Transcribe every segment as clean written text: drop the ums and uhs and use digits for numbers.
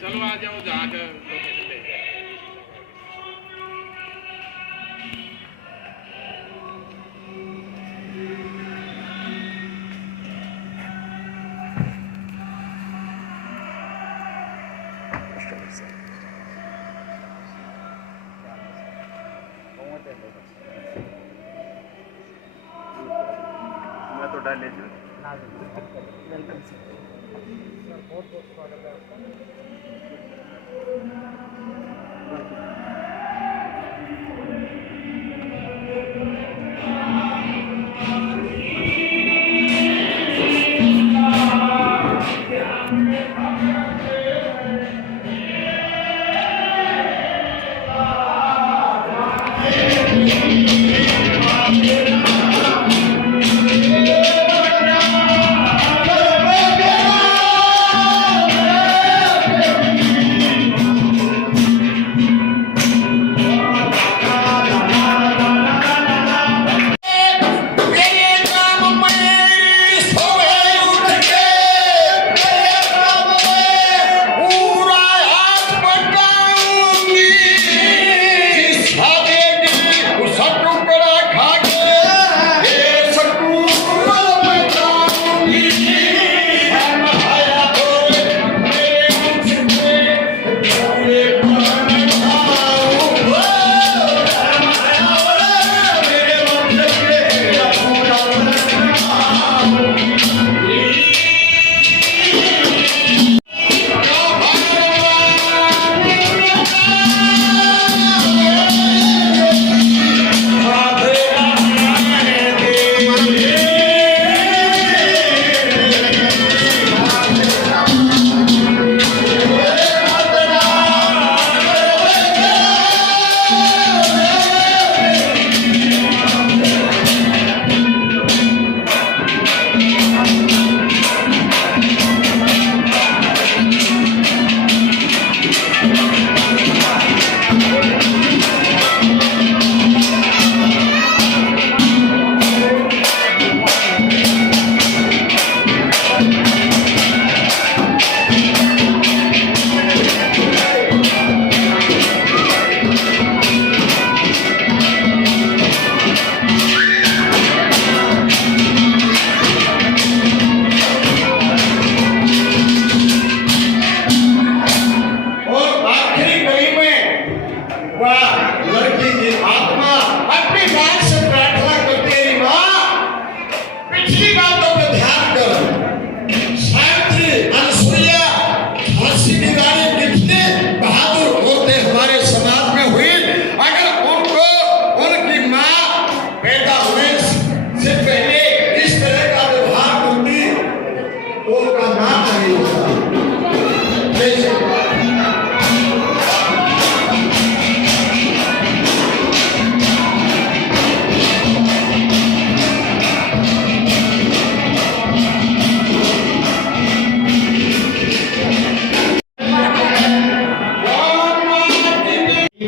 चलो आ जाओ, जाकर लोकेशन ले जाओ। मैं तो डाले वेलकम सर, बहुत बहुत स्वागत है आपका।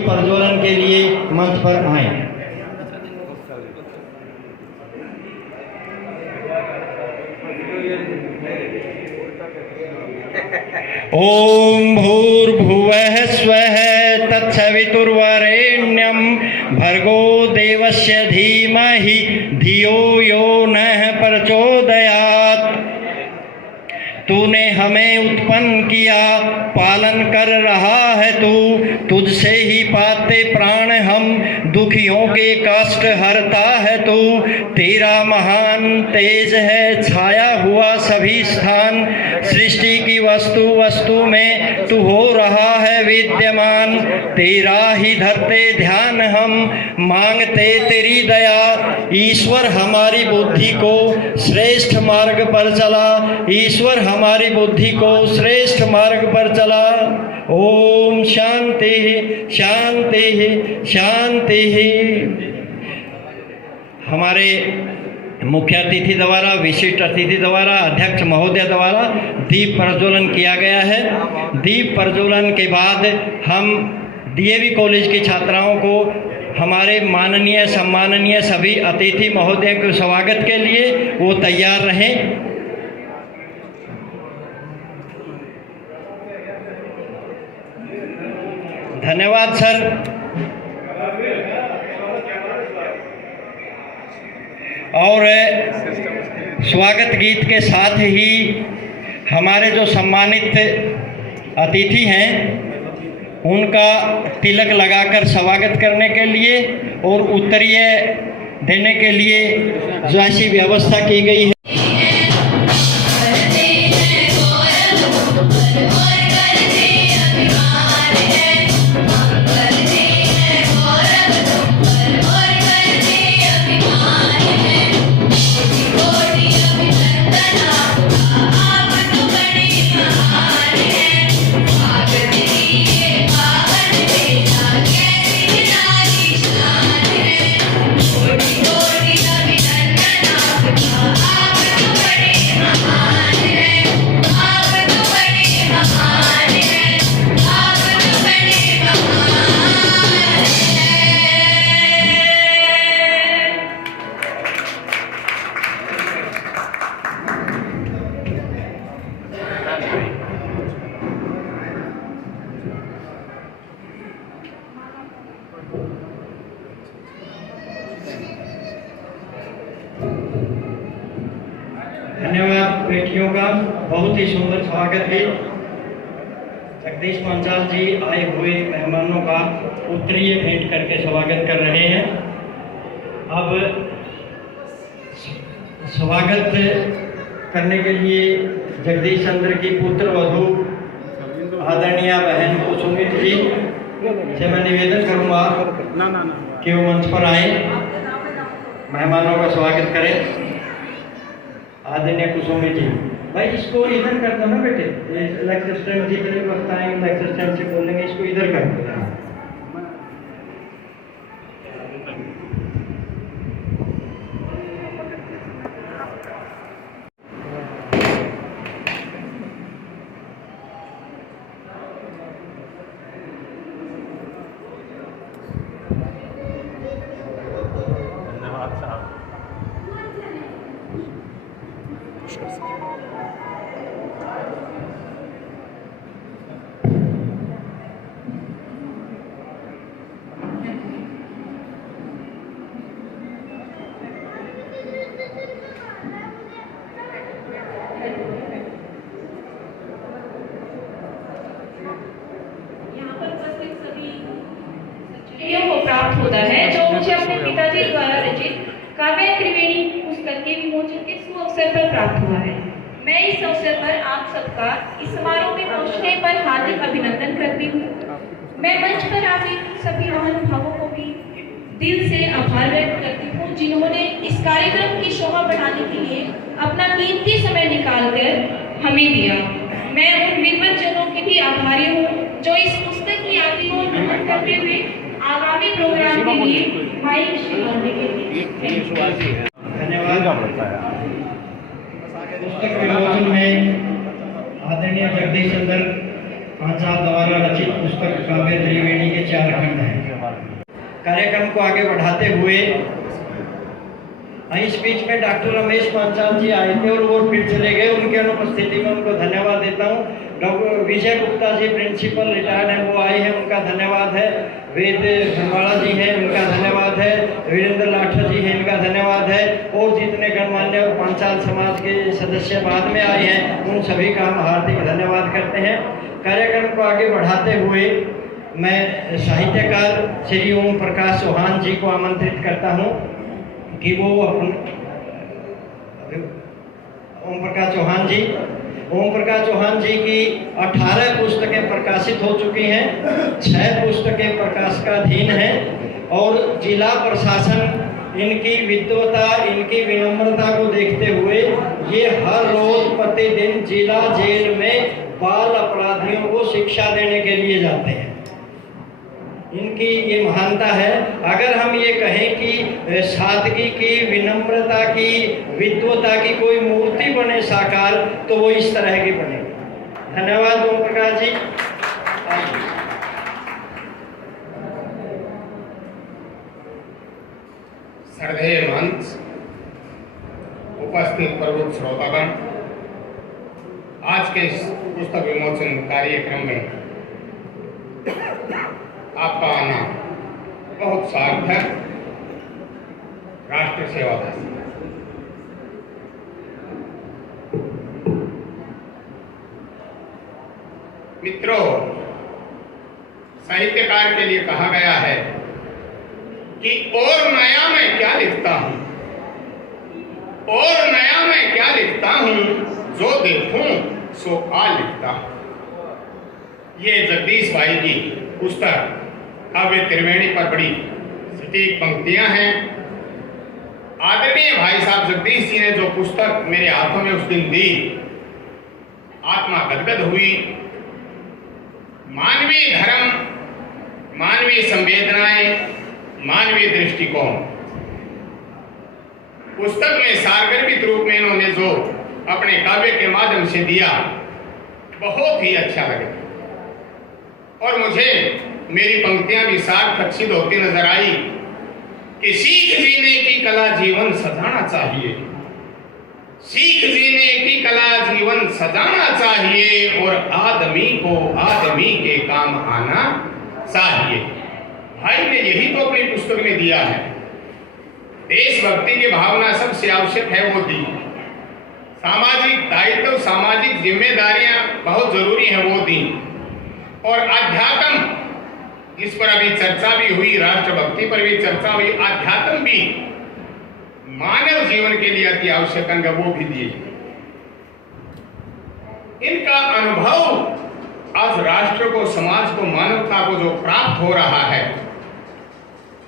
प्रज्वलन के लिए मंच पर आए। ओम भूर्भुवः स्वः तत्सवितुर्वरेण्यं भर्गो देवस्य धीमहि धियो यो नः प्रचोदयात्। तूने हमें उत्पन्न किया, पालन कर रहा है तू, तुझसे ही पाते प्राण हम, दुखियों के कष्ट हरता है तू। तेरा महान तेज है छाया हुआ सभी स्थान, सृष्टि की वस्तु वस्तु में तू हो रहा है विद्यमान। तेरा ही धरते ध्यान हम, मांगते तेरी दया। ईश्वर हमारी बुद्धि को श्रेष्ठ मार्ग पर चला, ईश्वर हमारी बुद्धि को श्रेष्ठ मार्ग पर चला। ओम शांति शांति शांति। हमारे मुख्य अतिथि द्वारा, विशिष्ट अतिथि द्वारा, अध्यक्ष महोदय द्वारा दीप प्रज्वलन किया गया है। दीप प्रज्वलन के बाद हम डीएवी कॉलेज की छात्राओं को हमारे माननीय सम्माननीय सभी अतिथि महोदय के स्वागत के लिए वो तैयार रहें। धन्यवाद सर। और स्वागत गीत के साथ ही हमारे जो सम्मानित अतिथि हैं उनका तिलक लगाकर स्वागत करने के लिए और उत्तरीय देने के लिए जो ऐसी व्यवस्था की गई है। धन्यवाद बेटियों का, बहुत ही सुंदर स्वागत है। जगदीश पांचाल जी आए हुए मेहमानों का उत्तरीय भेंट करके स्वागत कर रहे हैं। अब स्वागत करने के लिए जगदीश चंद्र की पुत्र वधू आदरणीय बहन कुसुमित जी से मैं निवेदन करूंगा कि वो मंच पर आए, मेहमानों का स्वागत करें। आदरणीय कुसुमित जी, भाई इसको इधर कर दो ना बेटे, लेग सिस्टम जितने वक्त आएंगे लेग सिस्टम से बोलेंगे, इसको इधर कर दो। प्राप्त होता है जो मुझे अपने पिताजी द्वारा रचित काव्य त्रिवेणी पुस्तक के विमोचन के शुभ अवसर पर प्राप्त हुआ है। मैं इस अवसर पर आप सबका इस समारोह में पहुंचने पर हार्दिक अभिनंदन करती हूँ। मैं मंच पर आसीन सभी महानुभावों को भी दिल से आभार व्यक्त करती हूँ जिन्होंने इस कार्यक्रम की शोभा बढ़ाने के लिए अपना कीमती समय निकालकर हमें दिया। मैं उन विद्वज्जनों के भी आभारी हूँ जो इस पुस्तक की यात्री को नमन करते हुए आगामी प्रोग्राम के लिए माइक शिलाने के लिए धन्यवाद। पुस्तक विमोचन में आदरणीय जगदीश चंद्र पांचाल द्वारा रचित पुस्तक काव्य त्रिवेणी के 4 खंड हैं। कार्यक्रम को आगे बढ़ाते हुए इस बीच में डॉक्टर रमेश पांचाल जी आए थे और वो फिर चले गए, उनके अनुपस्थिति में उनको धन्यवाद देता हूँ। डॉक्टर विजय गुप्ता जी प्रिंसिपल रिटायर्ड हैं, वो आए हैं, उनका धन्यवाद है। वेद धनवाड़ा जी हैं, उनका धन्यवाद है। वीरेंद्र लाठा जी हैं, इनका धन्यवाद है। और जितने गणमान्य पांचाल समाज के सदस्य बाद में आए हैं उन सभी का हम हार्दिक धन्यवाद करते हैं। कार्यक्रम को आगे बढ़ाते हुए मैं साहित्यकार श्री ओम प्रकाश चौहान जी को आमंत्रित करता हूँ कि वो ओम प्रकाश चौहान जी की 18 पुस्तकें प्रकाशित हो चुकी हैं, 6 पुस्तकें प्रकाशकाधीन हैं और जिला प्रशासन इनकी विद्वता, इनकी विनम्रता को देखते हुए ये हर रोज प्रतिदिन जिला जेल में बाल अपराधियों को शिक्षा देने के लिए जाते हैं। इनकी ये महानता है। अगर हम ये कहें कि सादगी की, विनम्रता की, विद्वता की कोई मूर्ति बने साकार तो वो इस तरह की बने। धन्यवाद ओम प्रकाश जी। सर्वे मंच उपस्थित प्रबुद्ध श्रोतागण, आज के इस पुस्तक विमोचन कार्यक्रम में आपका आना बहुत सार्थक, राष्ट्र सेवा था। मित्रों, साहित्यकार के लिए कहा गया है कि और नया मैं क्या लिखता हूं, और नया मैं क्या लिखता हूं, जो देखूं सो आ लिखता हूं। ये जगदीश भाई की पुस्तक काव्य त्रिवेणी पर बड़ी सटीक पंक्तियां हैं। आदरणीय भाई साहब जगदीश जी ने जो पुस्तक मेरे हाथों में उस दिन दी, आत्मा गदगद हुई। मानवीय धर्म, मानवीय संवेदनाएं, मानवीय दृष्टिकोण पुस्तक में सारगर्भित रूप में इन्होंने जो अपने काव्य के माध्यम से दिया, बहुत ही अच्छा लगा। और मुझे मेरी पंक्तियां भी सार्थक सिद्ध होती नजर आई कि सीख जीने की कला जीवन सजाना चाहिए, सीख जीने की कला जीवन सजाना चाहिए, और आदमी को आदमी के काम आना चाहिए। भाई ने यही तो अपनी पुस्तक में दिया है। देशभक्ति की भावना सबसे आवश्यक है, वो दी। सामाजिक दायित्व, सामाजिक जिम्मेदारियां बहुत जरूरी है, वो दी। और अध्यात्म, जिस पर अभी चर्चा भी हुई, राष्ट्रभक्ति पर भी चर्चा हुई, अध्यात्म भी मानव जीवन के लिए अति आवश्यक अंग, वो भी दिए। इनका अनुभव आज राष्ट्र को, समाज को, मानवता को जो प्राप्त हो रहा है,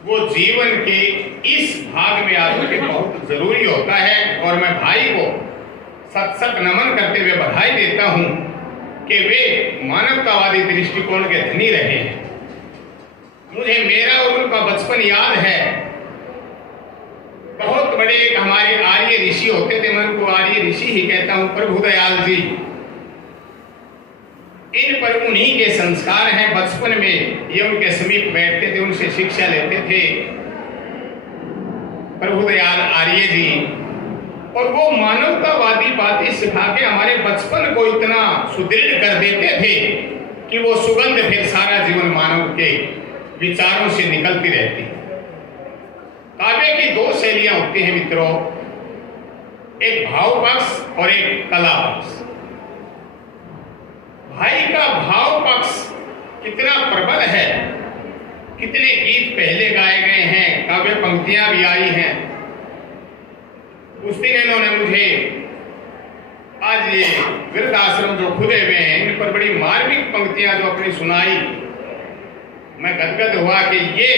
वो जीवन के इस भाग में आने के बहुत जरूरी होता है। और मैं भाई को सत सत नमन करते हुए बधाई देता हूं कि वे मानवतावादी दृष्टिकोण के धनी रहे हैं। मुझे मेरा और उनका बचपन याद है। बहुत बड़े एक हमारे आर्य ऋषि होते थे, मैं उनको आर्य ऋषि ही कहता हूं, प्रभुदयाल जी। इन पर उन्हीं के संस्कार हैं। बचपन में ये उनके समीप बैठते थे, उनसे शिक्षा लेते थे, प्रभुदयाल आर्य जी। और वो मानवतावादी बातें सिखा के हमारे बचपन को इतना सुदृढ़ कर देते थे कि वो सुगंध फिर सारा जीवन मानव के विचारों से निकलती रहती। काव्य की दो शैलियां होती हैं मित्रों, एक भाव पक्ष और एक कला पक्ष। भाई का भाव पक्ष कितना प्रबल है, कितने गीत पहले गाए गए हैं, काव्य पंक्तियां भी आई हैं। उस दिन इन्होंने मुझे आज ये वृद्धाश्रम जो खुले हुए हैं, इन पर बड़ी मार्मिक पंक्तियां जो अपनी सुनाई, मैं गदगद हुआ कि ये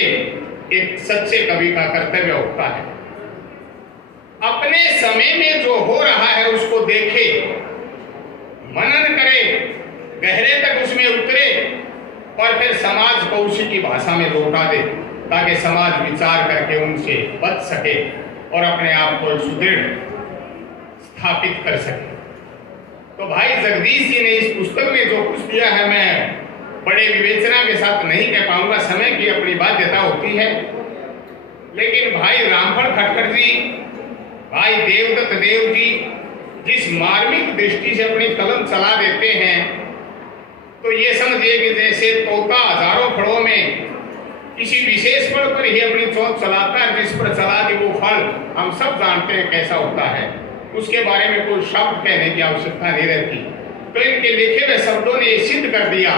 एक सच्चे कवि का कर्तव्य होता है। अपने समय में जो हो रहा है उसको देखे, मनन करे, गहरे तक उसमें उतरे, और फिर समाज को उसी की भाषा में लौटा दे, ताकि समाज विचार करके उनसे बच सके और अपने आप को सुदृढ़ स्थापित कर सके। तो भाई जगदीश जी ने इस पुस्तक में जो कुछ दिया है, मैं बड़े विवेचना के साथ नहीं कह पाऊंगा, समय की अपनी बाध्यता होती है। लेकिन भाई रामफल खटकर जी, भाई देवदत्त देव जी जिस मार्मिक दृष्टि से अपनी कलम चला देते हैं, तो ये समझिए कि जैसे तोता हजारों फलों में किसी विशेष फल पर ही अपनी चोंच चलाता है, जिस पर चला दी वो फल हम सब जानते हैं कैसा होता है, उसके बारे में कोई शब्द कहने की आवश्यकता नहीं रहती। तो इनके लिखे हुए शब्दों ने ये सिद्ध कर दिया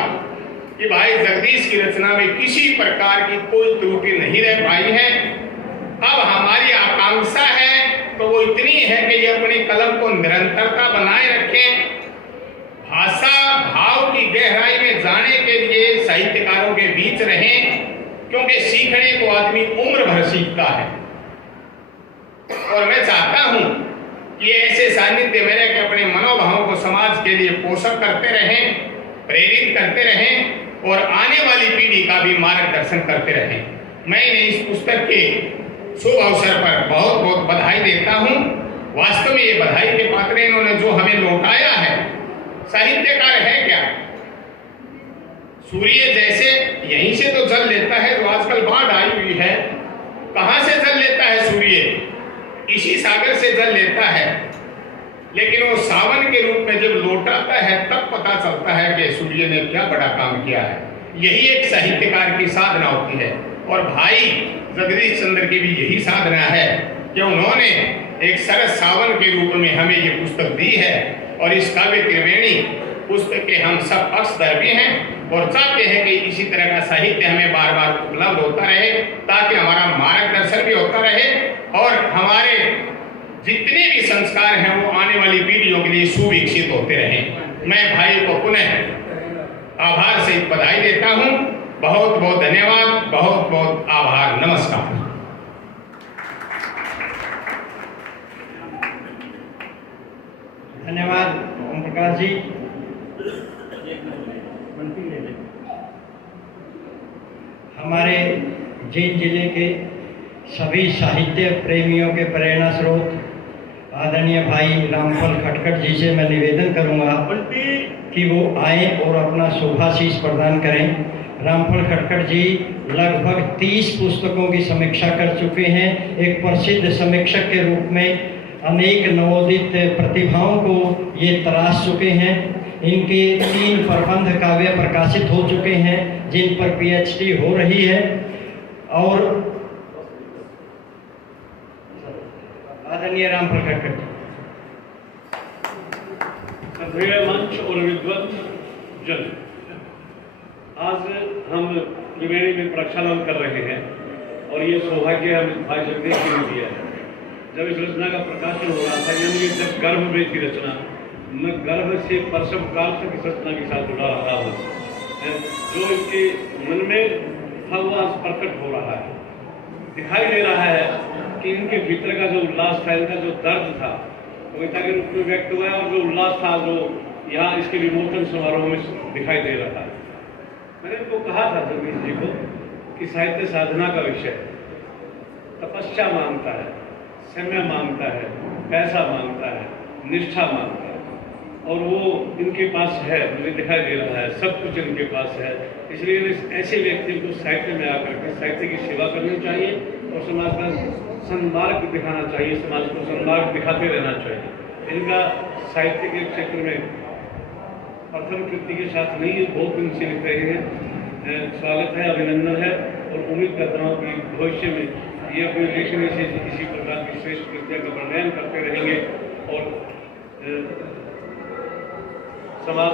कि भाई जगदीश की रचना में किसी प्रकार की कोई त्रुटि नहीं रह पाई है। अब हमारी आकांक्षा है तो वो इतनी है कि ये अपनी कलम को निरंतरता बनाए रखें, भाषा भाव की गहराई में जाने के लिए साहित्यकारों के बीच रहें, क्योंकि सीखने को आदमी उम्र भर सीखता है। और मैं चाहता हूं कि ऐसे सानिध्य मेरे के अपने मनोभावों को समाज के लिए पोषक करते रहें, प्रेरित करते रहें, और आने वाली पीढ़ी का भी मार्गदर्शन करते रहें। मैं इन्हें इस पुस्तक के शुभ अवसर पर बहुत बहुत बधाई देता हूं। वास्तव में ये बधाई के पात्र इन्होंने जो हमें लौटाया है। साहित्यकार है क्या? सूर्य जैसे यहीं से तो जल लेता है, जो आजकल बाढ़ आई हुई है, कहां से जल लेता है सूर्य? इसी सागर से जल लेता है। लेकिन वो सावन के रूप में जब लौटाता है तब पता चलता है कि सूर्य ने क्या बड़ा काम किया है। यही एक साहित्यकार की साधना होती है। और भाई जगदीश चंद्र की भी यही साधना है कि उन्होंने एक सरस सावन के रूप में हमें ये पुस्तक दी है। और इस काव्य त्रिवेणी पुस्तक के हम सब पक्षधर भी हैं और चाहते हैं कि इसी तरह का साहित्य हमें बार बार उपलब्ध होता रहे, ताकि हमारा मार्गदर्शन भी होता रहे और हमारे जितने भी संस्कार हैं वो आने वाली पीढ़ियों के लिए सुविकसित होते रहें। मैं भाई को पुनः आभार से बधाई देता हूं। बहुत बहुत धन्यवाद, बहुत बहुत आभार, नमस्कार। धन्यवाद ओम प्रकाश जी। हमारे जींद जिले के सभी साहित्य प्रेमियों के प्रेरणा स्रोत आदरणीय भाई रामफल खटखट जी से मैं निवेदन करूंगा कि वो आए और अपना शुभाशीष प्रदान करें। रामफल खटखट जी लगभग 30 पुस्तकों की समीक्षा कर चुके हैं। एक प्रसिद्ध समीक्षक के रूप में अनेक नवोदित प्रतिभाओं को ये तराश चुके हैं। इनके 3 प्रबंध काव्य प्रकाशित हो चुके हैं जिन पर PhD हो रही है। और आदरणीय रामफल खटखट श्रद्धेय मंच और विद्वत जन, आज हम त्रिवेणी में प्रक्षालन कर रहे हैं और ये सौभाग्य हम भाई जगदीश के लिए दिया है। जब इस रचना का प्रकाशन हो रहा था, यानी जब गर्भ में थी रचना, मैं गर्भ से प्रसव काल तक इस रचना के साथ जुड़ा रहा हूँ। जो इनके मन में था वो आज प्रकट हो रहा है, दिखाई दे रहा है कि इनके भीतर का जो उल्लास था, इनका जो दर्द था, कविता के रूप में व्यक्त हुआ है और जो उल्लास था जो यहाँ इसके विमोचन समारोह में दिखाई दे रहा है। मैंने इनको कहा था जगदीश जी को कि साहित्य साधना का विषय तपस्या मांगता है, समय मांगता है, पैसा मांगता है, निष्ठा मांगता है, और वो इनके पास है, मुझे दिखाई दे रहा है, सब कुछ इनके पास है। इसलिए ऐसे व्यक्ति को साहित्य में आकर के साहित्य की सेवा करनी चाहिए और समाज का सन्मार्ग दिखाना चाहिए, समाज को सन्मार्ग दिखाते रहना चाहिए। इनका साहित्य के क्षेत्र में प्रथम कृति के साथ नहीं, बहुत दिन से लिख रहे हैं। स्वागत है, अभिनंदन है और उम्मीद करता हूँ कि भविष्य में ये अपने लेखन से इसी प्रकार की श्रेष्ठ कृतियों का वर्णन करते रहेंगे और समाज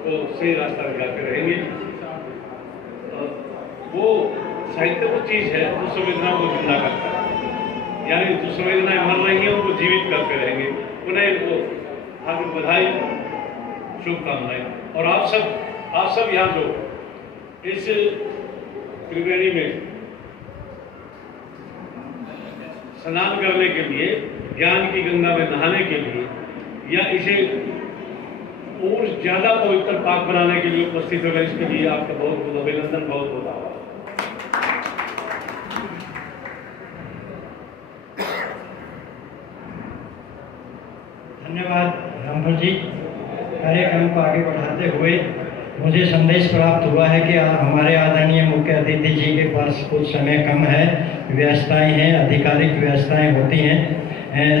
को सही रास्ता दिखाते रहेंगे। वो साहित्य वो चीज़ है जो संवेदनाओं को जिंदा करता है, यानी जो संवेदनाएं मर रही हैं उनको जीवित करते रहेंगे। पुनः इनको हार्दिक बधाई, शुभकामनाएं। और आप सब यहाँ जो इस त्रिवेणी में स्नान करने के लिए, ज्ञान की गंगा में नहाने के लिए या इसे और ज्यादा पवित्र पाक बनाने के लिए उपस्थित होगा, इसके लिए आपका बहुत बहुत अभिनंदन, बहुत बहुत आभार। धन्यवाद रामफल जी। कार्यक्रम को आगे बढ़ाते हुए मुझे संदेश प्राप्त हुआ है कि हमारे आदरणीय मुख्य अतिथि जी के पास कुछ समय कम है, व्यवस्थाएं हैं, आधिकारिक व्यवस्थाएं होती हैं।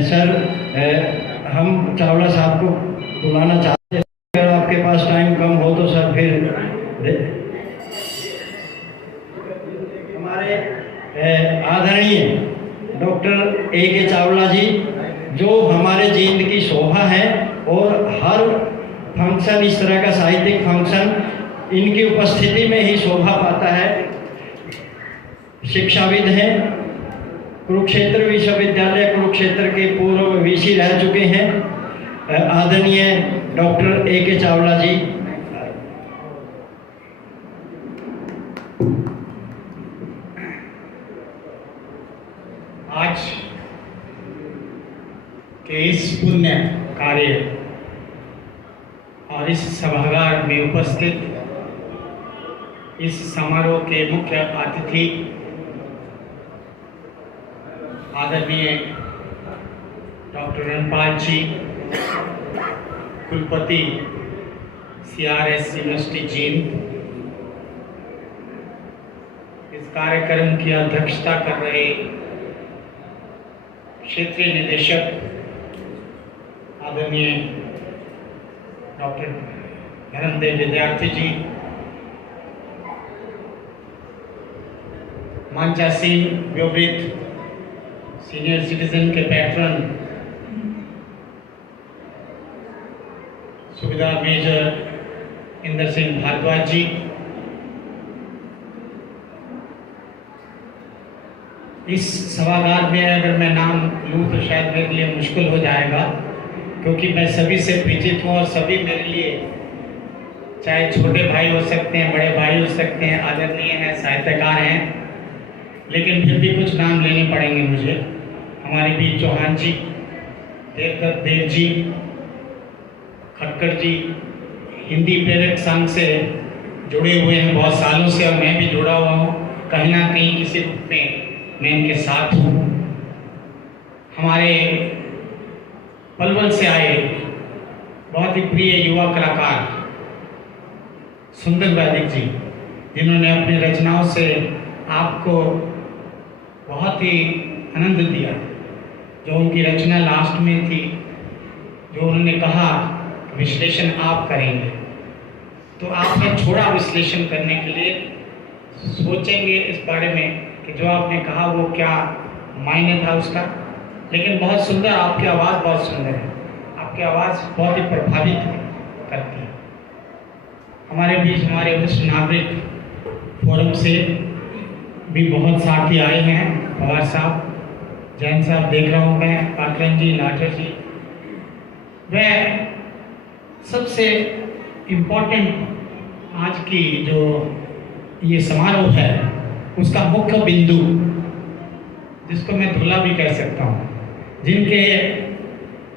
सर, हम चावला साहब को बुलाना चाहते हैं। अगर आपके पास टाइम कम हो तो सर फिर हमारे आदरणीय डॉक्टर A.K. चावला जी, जो हमारे जींद की शोभा है और हर फंक्शन, इस तरह का साहित्यिक फंक्शन इनकी उपस्थिति में ही शोभा पाता है। शिक्षाविद हैं, कुरुक्षेत्र विश्वविद्यालय कुरुक्षेत्र के पूर्व VC रह चुके हैं। आदरणीय डॉक्टर A.K. चावला जी। आज के इस पुण्य कार्य और इस सभागार में उपस्थित इस समारोह के मुख्य अतिथि आदरणीय डॉक्टर रणपाल जी, कुलपति CRS यूनिवर्सिटी जींद, इस कार्यक्रम की अध्यक्षता कर रहे क्षेत्रीय निदेशक आदरणीय डॉक्टर धर्मदेव विद्यार्थी जी, मांचा सिंह व्योवृत सीनियर सिटीजन के पैट्रन, सुविधा मेजर इंदर सिंह भारद्वाज जी, इस सभागार में अगर मैं नाम लूँ तो शायद मेरे लिए मुश्किल हो जाएगा, क्योंकि मैं सभी से परिचित हूँ और सभी मेरे लिए चाहे छोटे भाई हो सकते हैं, बड़े भाई हो सकते हैं, आदरणीय हैं, साहित्यकार हैं, लेकिन फिर भी कुछ नाम लेने पड़ेंगे मुझे। हमारे बीच चौहान जी, देवदत्त देव जी, खटकर जी हिंदी प्रेरक संघ से जुड़े हुए हैं बहुत सालों से, और मैं भी जुड़ा हुआ हूँ कहीं ना कहीं किसी रूप में, मैं इनके साथ हूँ। हमारे पलवल से आए बहुत ही प्रिय युवा कलाकार सुंदर वैदिक जी, जिन्होंने अपनी रचनाओं से आपको बहुत ही आनंद दिया। जो उनकी रचना लास्ट में थी, जो उन्होंने कहा विश्लेषण आप करेंगे, तो आपने छोड़ा विश्लेषण करने के लिए, सोचेंगे इस बारे में कि जो आपने कहा वो क्या मायने था उसका। लेकिन बहुत सुंदर, आपकी आवाज़ बहुत सुंदर है, आपकी आवाज़ बहुत ही प्रभावित करती है। हमारे बीच हमारे वरिष्ठ नागरिक फोरम से भी बहुत साथी आए हैं, पवार साहब, जैन साहब देख रहा हूँ मैं, पाटलन जी, लाठर जी। वह सबसे इम्पोर्टेंट आज की जो ये समारोह है उसका मुख्य बिंदु, जिसको मैं धुला भी कह सकता हूँ, जिनके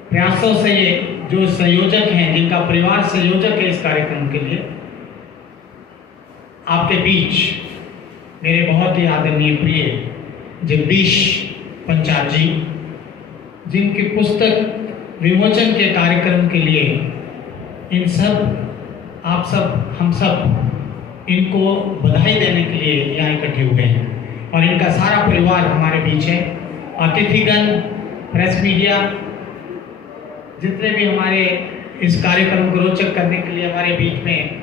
प्रयासों से ये जो संयोजक हैं, जिनका परिवार संयोजक है इस कार्यक्रम के लिए, आपके बीच मेरे बहुत ही आदरणीय प्रिय जगदीश पंचाल जी, जिनकी पुस्तक विमोचन के कार्यक्रम के लिए इन सब, आप सब, हम सब इनको बधाई देने के लिए यहाँ इकट्ठे हुए हैं, और इनका सारा परिवार हमारे बीच है। अतिथिगण, प्रेस मीडिया, जितने भी हमारे इस कार्यक्रम को रोचक करने के लिए हमारे बीच में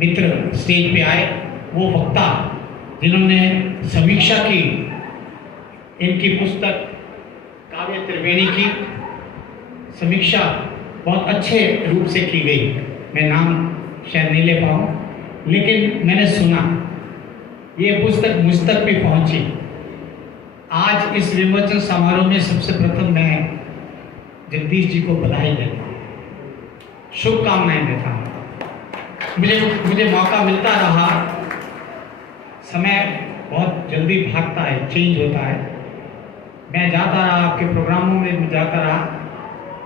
मित्र स्टेज पे आए, वो वक्ता जिन्होंने समीक्षा की इनकी पुस्तक काव्य त्रिवेणी की समीक्षा बहुत अच्छे रूप से की गई। मैं नाम शायद नहीं ले पाऊँ, लेकिन मैंने सुना ये पुस्तक मुझ तक भी पहुंची। आज इस विमोचन समारोह में सबसे प्रथम मैं जगदीश जी को बधाई देता हूँ, शुभकामनाएं देता हूँ। मुझे मौका मिलता रहा, समय बहुत जल्दी भागता है, चेंज होता है, मैं जाता रहा, आपके प्रोग्रामों में जाता रहा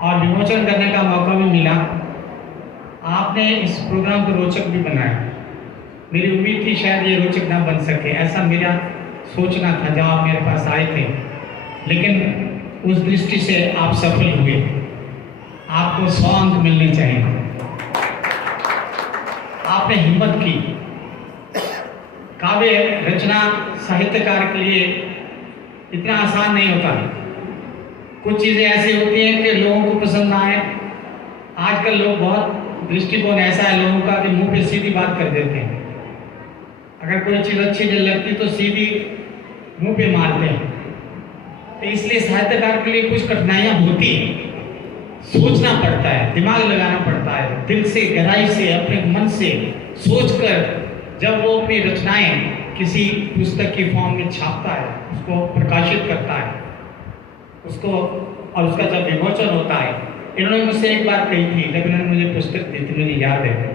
और विमोचन करने का मौका भी मिला। आपने इस प्रोग्राम को रोचक भी बनाया। मेरी उम्मीद थी शायद ये रोचक ना बन सके, ऐसा मेरा सोचना था जब आप मेरे पास आए थे, लेकिन उस दृष्टि से आप सफल हुए। आपको 100 अंक मिलने चाहिए। आपने हिम्मत की। काव्य रचना साहित्यकार के लिए इतना आसान नहीं होता। कुछ चीज़ें ऐसी होती हैं कि लोगों को पसंद ना आए। आजकल लोग बहुत दृष्टिकोण ऐसा है लोगों का कि मुंह पे सीधी बात कर देते हैं। अगर कोई चीज़ अच्छी नहीं लगती तो सीधी मुंह पे मारते हैं। तो इसलिए साहित्यकार के लिए कुछ कठिनाइयाँ होती हैं, सोचना पड़ता है, दिमाग लगाना पड़ता है, दिल से, गहराई से, अपने मन से सोचकर जब वो अपनी रचनाएं किसी पुस्तक की फॉर्म में छापता है, उसको प्रकाशित करता है, उसको, और उसका जब विमोचन होता है। इन्होंने मुझसे एक बात कही थी जब इन्होंने मुझे पुस्तक दी थी, मुझे याद है,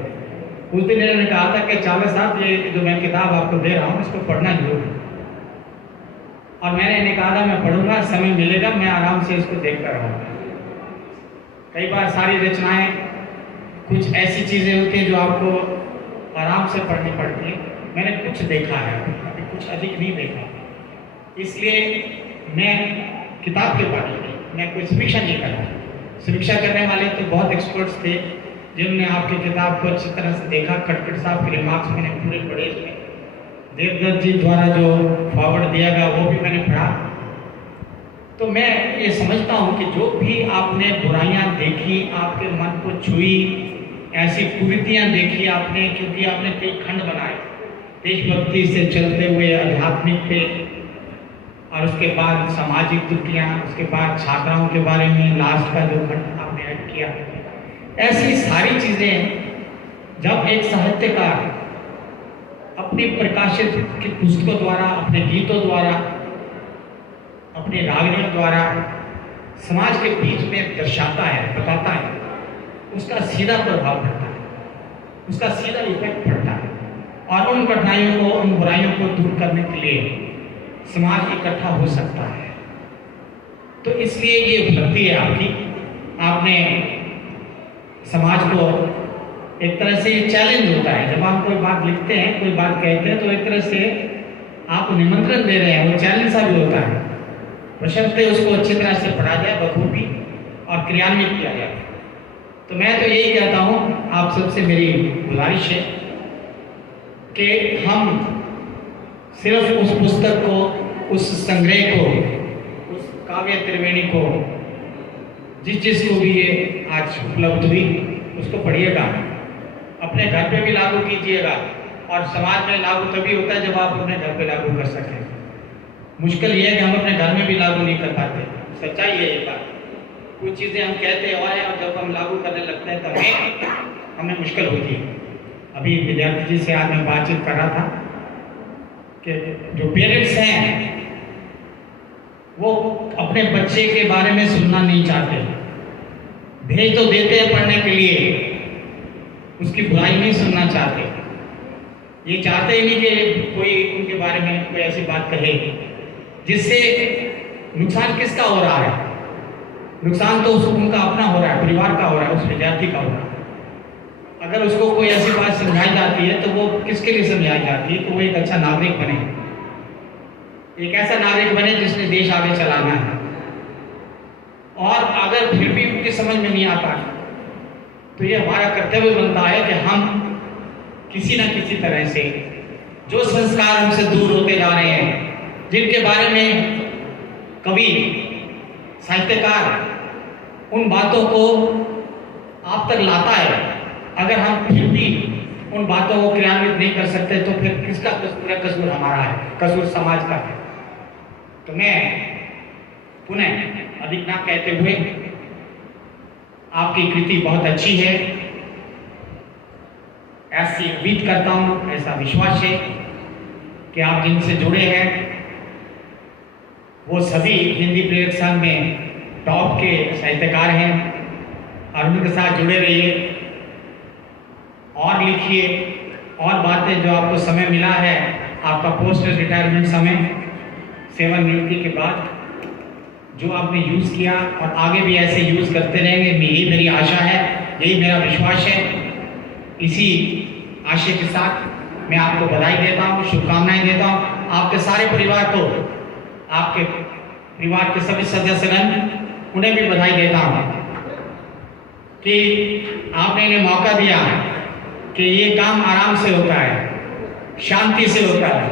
उस दिन इन्होंने कहा था कि चावला साहब ये जो मैं किताब आपको दे रहा हूँ इसको पढ़ना जरूर है। और मैंने इन्हें कहा था मैं पढ़ूंगा, समय मिलेगा मैं आराम से इसको देखता रहूँगा। कई बार सारी रचनाएं, कुछ ऐसी चीज़ें होती हैं जो आपको आराम से पढ़नी पड़ती है। मैंने कुछ देखा है, अभी कुछ अधिक नहीं देखा, इसलिए मैं किताब के बारे में मैं कोई समीक्षा नहीं कर रहा। समीक्षा करने वाले तो बहुत एक्सपर्ट्स थे जिन्होंने आपकी किताब को अच्छी तरह से देखा। खटखट साहब के रिमार्क्स मैंने पूरे पढ़े थे, देवदत्त जी द्वारा जो फॉरवर्ड दिया गया वो भी मैंने पढ़ा। तो मैं ये समझता हूँ कि जो भी आपने बुराइयाँ देखी, आपके मन को छुई, ऐसी कुरीतियाँ देखी आपने, क्योंकि आपने कई खंड बनाए देशभक्ति से चलते हुए आध्यात्मिक पे, और उसके बाद सामाजिक त्रुटियाँ, उसके बाद छात्राओं के बारे में लास्ट का जो खंड आपने ऐड किया। ऐसी सारी चीज़ें जब एक साहित्यकार अपनी प्रकाशित की पुस्तकों द्वारा, अपने गीतों द्वारा, अपने रागनियों द्वारा समाज के बीच में दर्शाता है, बताता है, उसका सीधा प्रभाव पड़ता है, उसका सीधा इफेक्ट पड़ता है, और उन कठिनाइयों को, उन बुराइयों को दूर करने के लिए समाज इकट्ठा हो सकता है। तो इसलिए ये उपलब्धि है आपकी। आपने समाज को एक तरह से ये चैलेंज होता है, जब आप कोई बात लिखते हैं, कोई बात कहते हैं, तो एक तरह से आप निमंत्रण दे रहे हैं, वो चैलेंज सा भी होता है, बशर्ते उसको अच्छी तरह से पढ़ा जाए बखूबी और क्रियान्वित किया जाए। तो मैं तो यही कहता हूँ, आप सबसे मेरी गुजारिश है कि हम सिर्फ उस पुस्तक को, उस संग्रह को, उस काव्य त्रिवेणी को, जिसको भी ये आज उपलब्ध हुई, उसको पढ़िएगा, अपने घर पे भी लागू कीजिएगा, और समाज में लागू तभी होता है जब आप अपने घर पे लागू कर सकें। मुश्किल ये है कि हम अपने घर में भी लागू नहीं कर पाते, सच्चाई है ये बात। कुछ चीज़ें हम कहते और हैं, और जब हम लागू करने लगते हैं तो हमें मुश्किल होती है। अभी विद्यार्थी जी से आज मैं बातचीत कर रहा था कि जो पेरेंट्स हैं वो अपने बच्चे के बारे में सुनना नहीं चाहते, भेज तो देते हैं पढ़ने के लिए, उसकी बुराई नहीं सुनना चाहते। ये चाहते ही नहीं कि कोई उनके बारे में कोई ऐसी बात कहे जिससे नुकसान किसका हो रहा है? नुकसान तो उनका अपना हो रहा है, परिवार का हो रहा है, उस विद्यार्थी का हो रहा है। अगर उसको कोई ऐसी बात समझाई जाती है तो वो किसके लिए समझाई जाती है? तो वो एक अच्छा नागरिक बने, एक ऐसा नागरिक बने जिसने देश आगे चलाना है। और अगर फिर भी उनकी समझ में नहीं आता तो ये हमारा कर्तव्य बनता है कि हम किसी न किसी तरह से जो संस्कार हमसे दूर होते जा रहे हैं, जिनके बारे में कवि, साहित्यकार उन बातों को आप तक लाता है, अगर हम फिर भी उन बातों को क्रियान्वित नहीं कर सकते तो फिर किसका कसूर है? कसूर हमारा है, कसूर समाज का है। तो मैं पुनः अधिक ना कहते हुए, आपकी कृति बहुत अच्छी है, ऐसी उम्मीद करता हूँ, ऐसा विश्वास है कि आप जिनसे जुड़े हैं वो सभी हिंदी प्रेरक संघ में टॉप के साहित्यकार हैं, और उनके साथ जुड़े रहिए और लिखिए और बातें जो आपको समय मिला है, आपका पोस्ट रिटायरमेंट समय सेवानिवृत्ति के बाद जो आपने यूज़ किया और आगे भी ऐसे यूज़ करते रहेंगे, यही मेरी आशा है, यही मेरा विश्वास है। इसी आशय के साथ मैं आपको बधाई देता हूँ, शुभकामनाएं देता हूँ, आपके सारे परिवार को, आपके परिवार के सभी सदस्यगण, उन्हें भी बधाई देता हूँ कि आपने इन्हें मौका दिया कि ये काम आराम से होता है, शांति से होता है,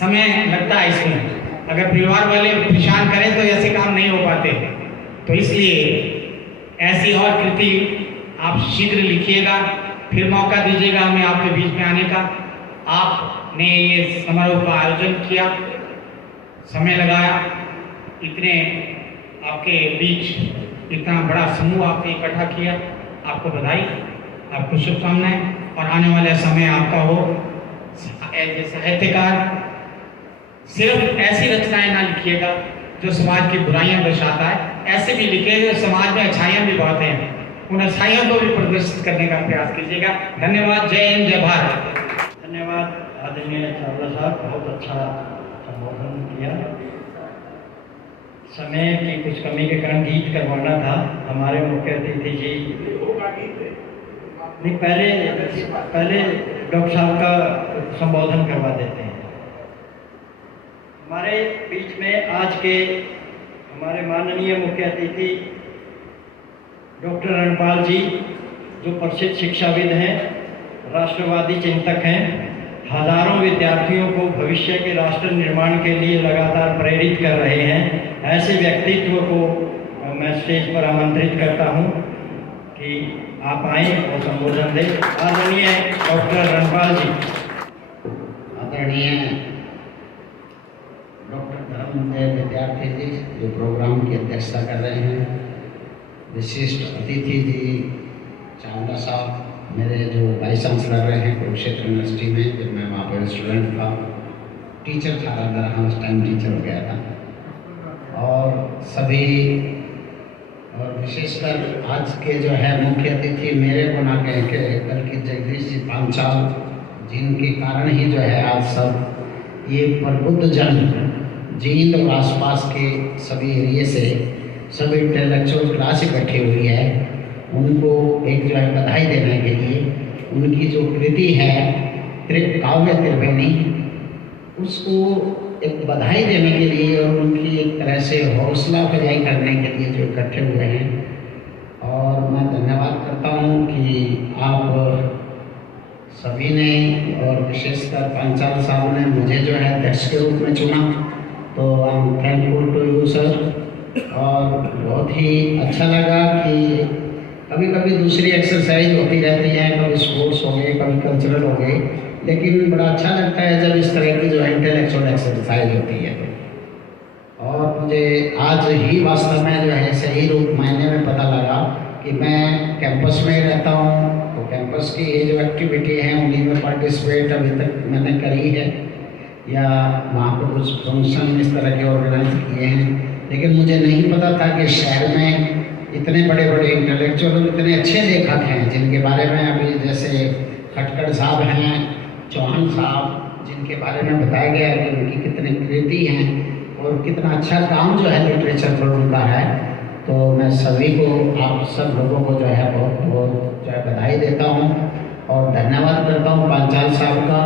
समय लगता है इसमें। अगर परिवार वाले परेशान करें तो ऐसे काम नहीं हो पाते। तो इसलिए ऐसी और कृति आप शीघ्र लिखिएगा, फिर मौका दीजिएगा हमें आपके बीच में आने का। आपने ये समारोह का आयोजन किया, समय लगाया, इतने आपके बीच इतना बड़ा समूह आपने इकट्ठा किया, आपको बधाई, आपको शुभकामनाएं, और आने वाला समय आपका हो एज ए साहित्यकार। सिर्फ ऐसी रचनाएं ना लिखिएगा जो समाज की बुराइयां दर्शाता है, ऐसे भी लिखिएगा समाज में अच्छाइयां भी बहुत हैं, उन अच्छाइयों को भी प्रदर्शित करने का प्रयास कीजिएगा। धन्यवाद। जय हिंद, जय भारत। धन्यवाद आदरणीय चावला साहब, बहुत अच्छा संबोधन किया। समय की कुछ कमी के कारण गीत करवाना था, हमारे मुख्य अतिथि जी नहीं, पहले डॉक्टर साहब का संबोधन करवा देते हैं। हमारे बीच में आज के हमारे माननीय मुख्य अतिथि डॉक्टर रणपाल जी, जो प्रसिद्ध शिक्षाविद हैं, राष्ट्रवादी चिंतक हैं, हजारों विद्यार्थियों को भविष्य के राष्ट्र निर्माण के लिए लगातार प्रेरित कर रहे हैं। ऐसे व्यक्तित्व को मैं स्टेज पर आमंत्रित करता हूँ कि आप आएँ और संबोधन दें। आदरणीय डॉक्टर रणपाल जी। आदरणीय डॉक्टर धर्मदेव विद्यार्थी जी जो प्रोग्राम की अध्यक्षता कर रहे हैं, विशिष्ट अतिथि जी चावला साहब, मेरे जो वाइस चांसलर रहे हैं कुरुक्षेत्र यूनिवर्सिटी में, जब मैं वहाँ पर स्टूडेंट था, टीचर था, रहा उस टाइम टीचर हो गया था, और सभी, और विशेषकर आज के जो है मुख्य अतिथि मेरे को ना कह के बल्कि जगदीश जी पांचाल, जिनके कारण ही जो है आज सब ये प्रबुद्ध जन जींद और आसपास के सभी एरिए से सभी इंटेलेक्चुअल क्लास इकट्ठी हुई है, उनको एक जो है बधाई देने के लिए उनकी जो कृति है काव्य त्रिवेणी, उसको एक बधाई देने के लिए और उनकी एक तरह से हौसला अफजाई करने के लिए जो इकट्ठे हुए हैं। और मैं धन्यवाद करता हूँ कि आप सभी ने और विशेषकर पांचाल साहब ने मुझे जो है अध्यक्ष के रूप में चुना, तो I am thankful to you sir. और बहुत ही अच्छा लगा कि कभी कभी दूसरी एक्सरसाइज होती रहती है, कभी स्पोर्ट्स हो गए, कभी कल्चरल हो गए, लेकिन बड़ा अच्छा लगता है जब इस तरह की जो है इंटेलेक्चुअल एक्सरसाइज होती है। और मुझे आज ही वास्तव में जो है सही रूप मायने में पता लगा कि मैं कैंपस में रहता हूँ, तो कैंपस की ये जो एक्टिविटी है उन्हीं में पार्टिसिपेट अभी तक मैंने करी है, या वहाँ पर कुछ फंक्शन इस तरह के ऑर्गेनाइज किए हैं, लेकिन मुझे नहीं पता था कि शहर में इतने बड़े बड़े इंटेलेक्चुअल, इतने अच्छे लेखक हैं जिनके बारे में अभी जैसे खटकड़ साहब हैं, चौहान साहब, जिनके बारे में बताया गया है कि उनकी कितनी कृति हैं और कितना अच्छा काम जो है लिटरेचर पर उनका है। तो मैं सभी को, आप सब लोगों को जो है बहुत बहुत जो है बधाई देता हूँ और धन्यवाद करता हूँ पांचाल साहब का।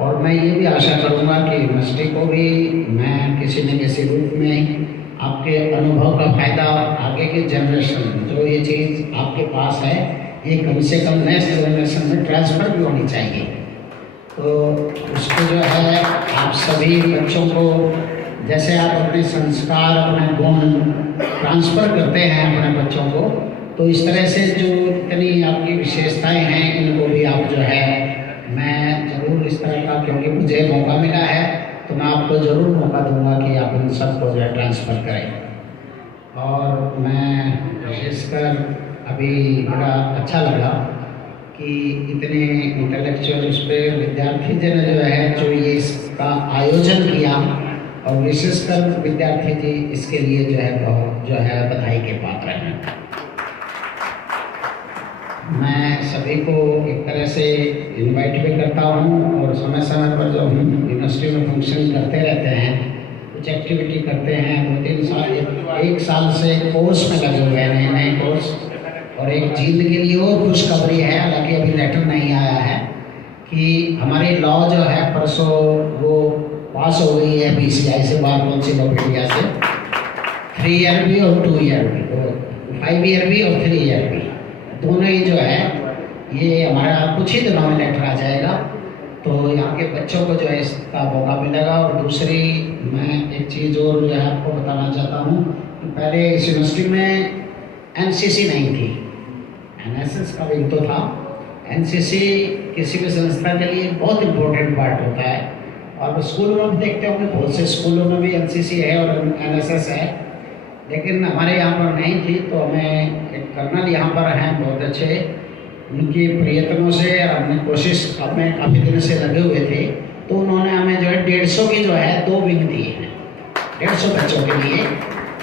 और मैं ये भी आशा करूँगा कि यूनिवर्सिटी को भी मैं किसी न किसी रूप में आपके अनुभव का फ़ायदा आगे की जनरेशन, जो ये चीज़ आपके पास है, ये कम से कम नेक्स्ट जनरेशन में ट्रांसफ़र भी होनी चाहिए। तो उसको जो है आप सभी बच्चों को, जैसे आप अपने संस्कार, अपने गुण ट्रांसफ़र करते हैं अपने बच्चों को, तो इस तरह से जो इतनी आपकी विशेषताएं हैं इनको भी आप जो है, मैं ज़रूर इस तरह का, क्योंकि मुझे मौका मिला है तो मैं आपको ज़रूर मौका दूंगा कि आप इन सबको जो है ट्रांसफ़र करें। और मैं विशेषकर अभी बड़ा अच्छा लगा कि इतने इंटेलेक्चुअल उस पर विद्यार्थी जन जो है जो ये इसका आयोजन किया, और विशेषकर विद्यार्थी जी इसके लिए जो है बहुत जो है बधाई के पात्र हैं। मैं सभी को एक तरह से इनवाइट भी करता हूँ, और समय समय पर जो हम यूनिवर्सिटी में फंक्शन करते रहते हैं, कुछ एक्टिविटी करते हैं, 2-3 साल, 1 साल से कोर्स में लगे हुए हैं, नए कोर्स, और एक जींद के लिए और खुशखबरी है, हालांकि अभी लेटर नहीं आया है, कि हमारी लॉ जो है परसों वो पास हो गई है BCI से, बार काउंसिल ऑफ इंडिया से, 3 ईयर भी और 2 ईयर भी, 5 ईयर भी और 3 ईयर भी, दोनों ही जो है ये हमारा कुछ ही दिनों में लेटर आ जाएगा। तो यहाँ के बच्चों को जो है इसका मौका मिलेगा। और दूसरी मैं एक चीज़ और जो है आपको बताना चाहता हूँ कि पहले इस यूनिवर्सिटी में NCC नहीं थी, NSS का विंग तो था। NCC किसी भी संस्था के लिए बहुत इम्पोर्टेंट पार्ट होता है, और स्कूलों में भी देखते होंगे, बहुत से स्कूलों में भी NCC है और NSS है, लेकिन हमारे यहाँ पर नहीं थी। तो हमें एक कर्नल यहाँ पर हैं बहुत अच्छे, उनकी प्रयत्नों से हमने कोशिश, हमें काफ़ी दिन से लगे हुए थे, तो उन्होंने हमें जो है 150 की जो है 2 विंग दिए हैं 150 बच्चों के लिए,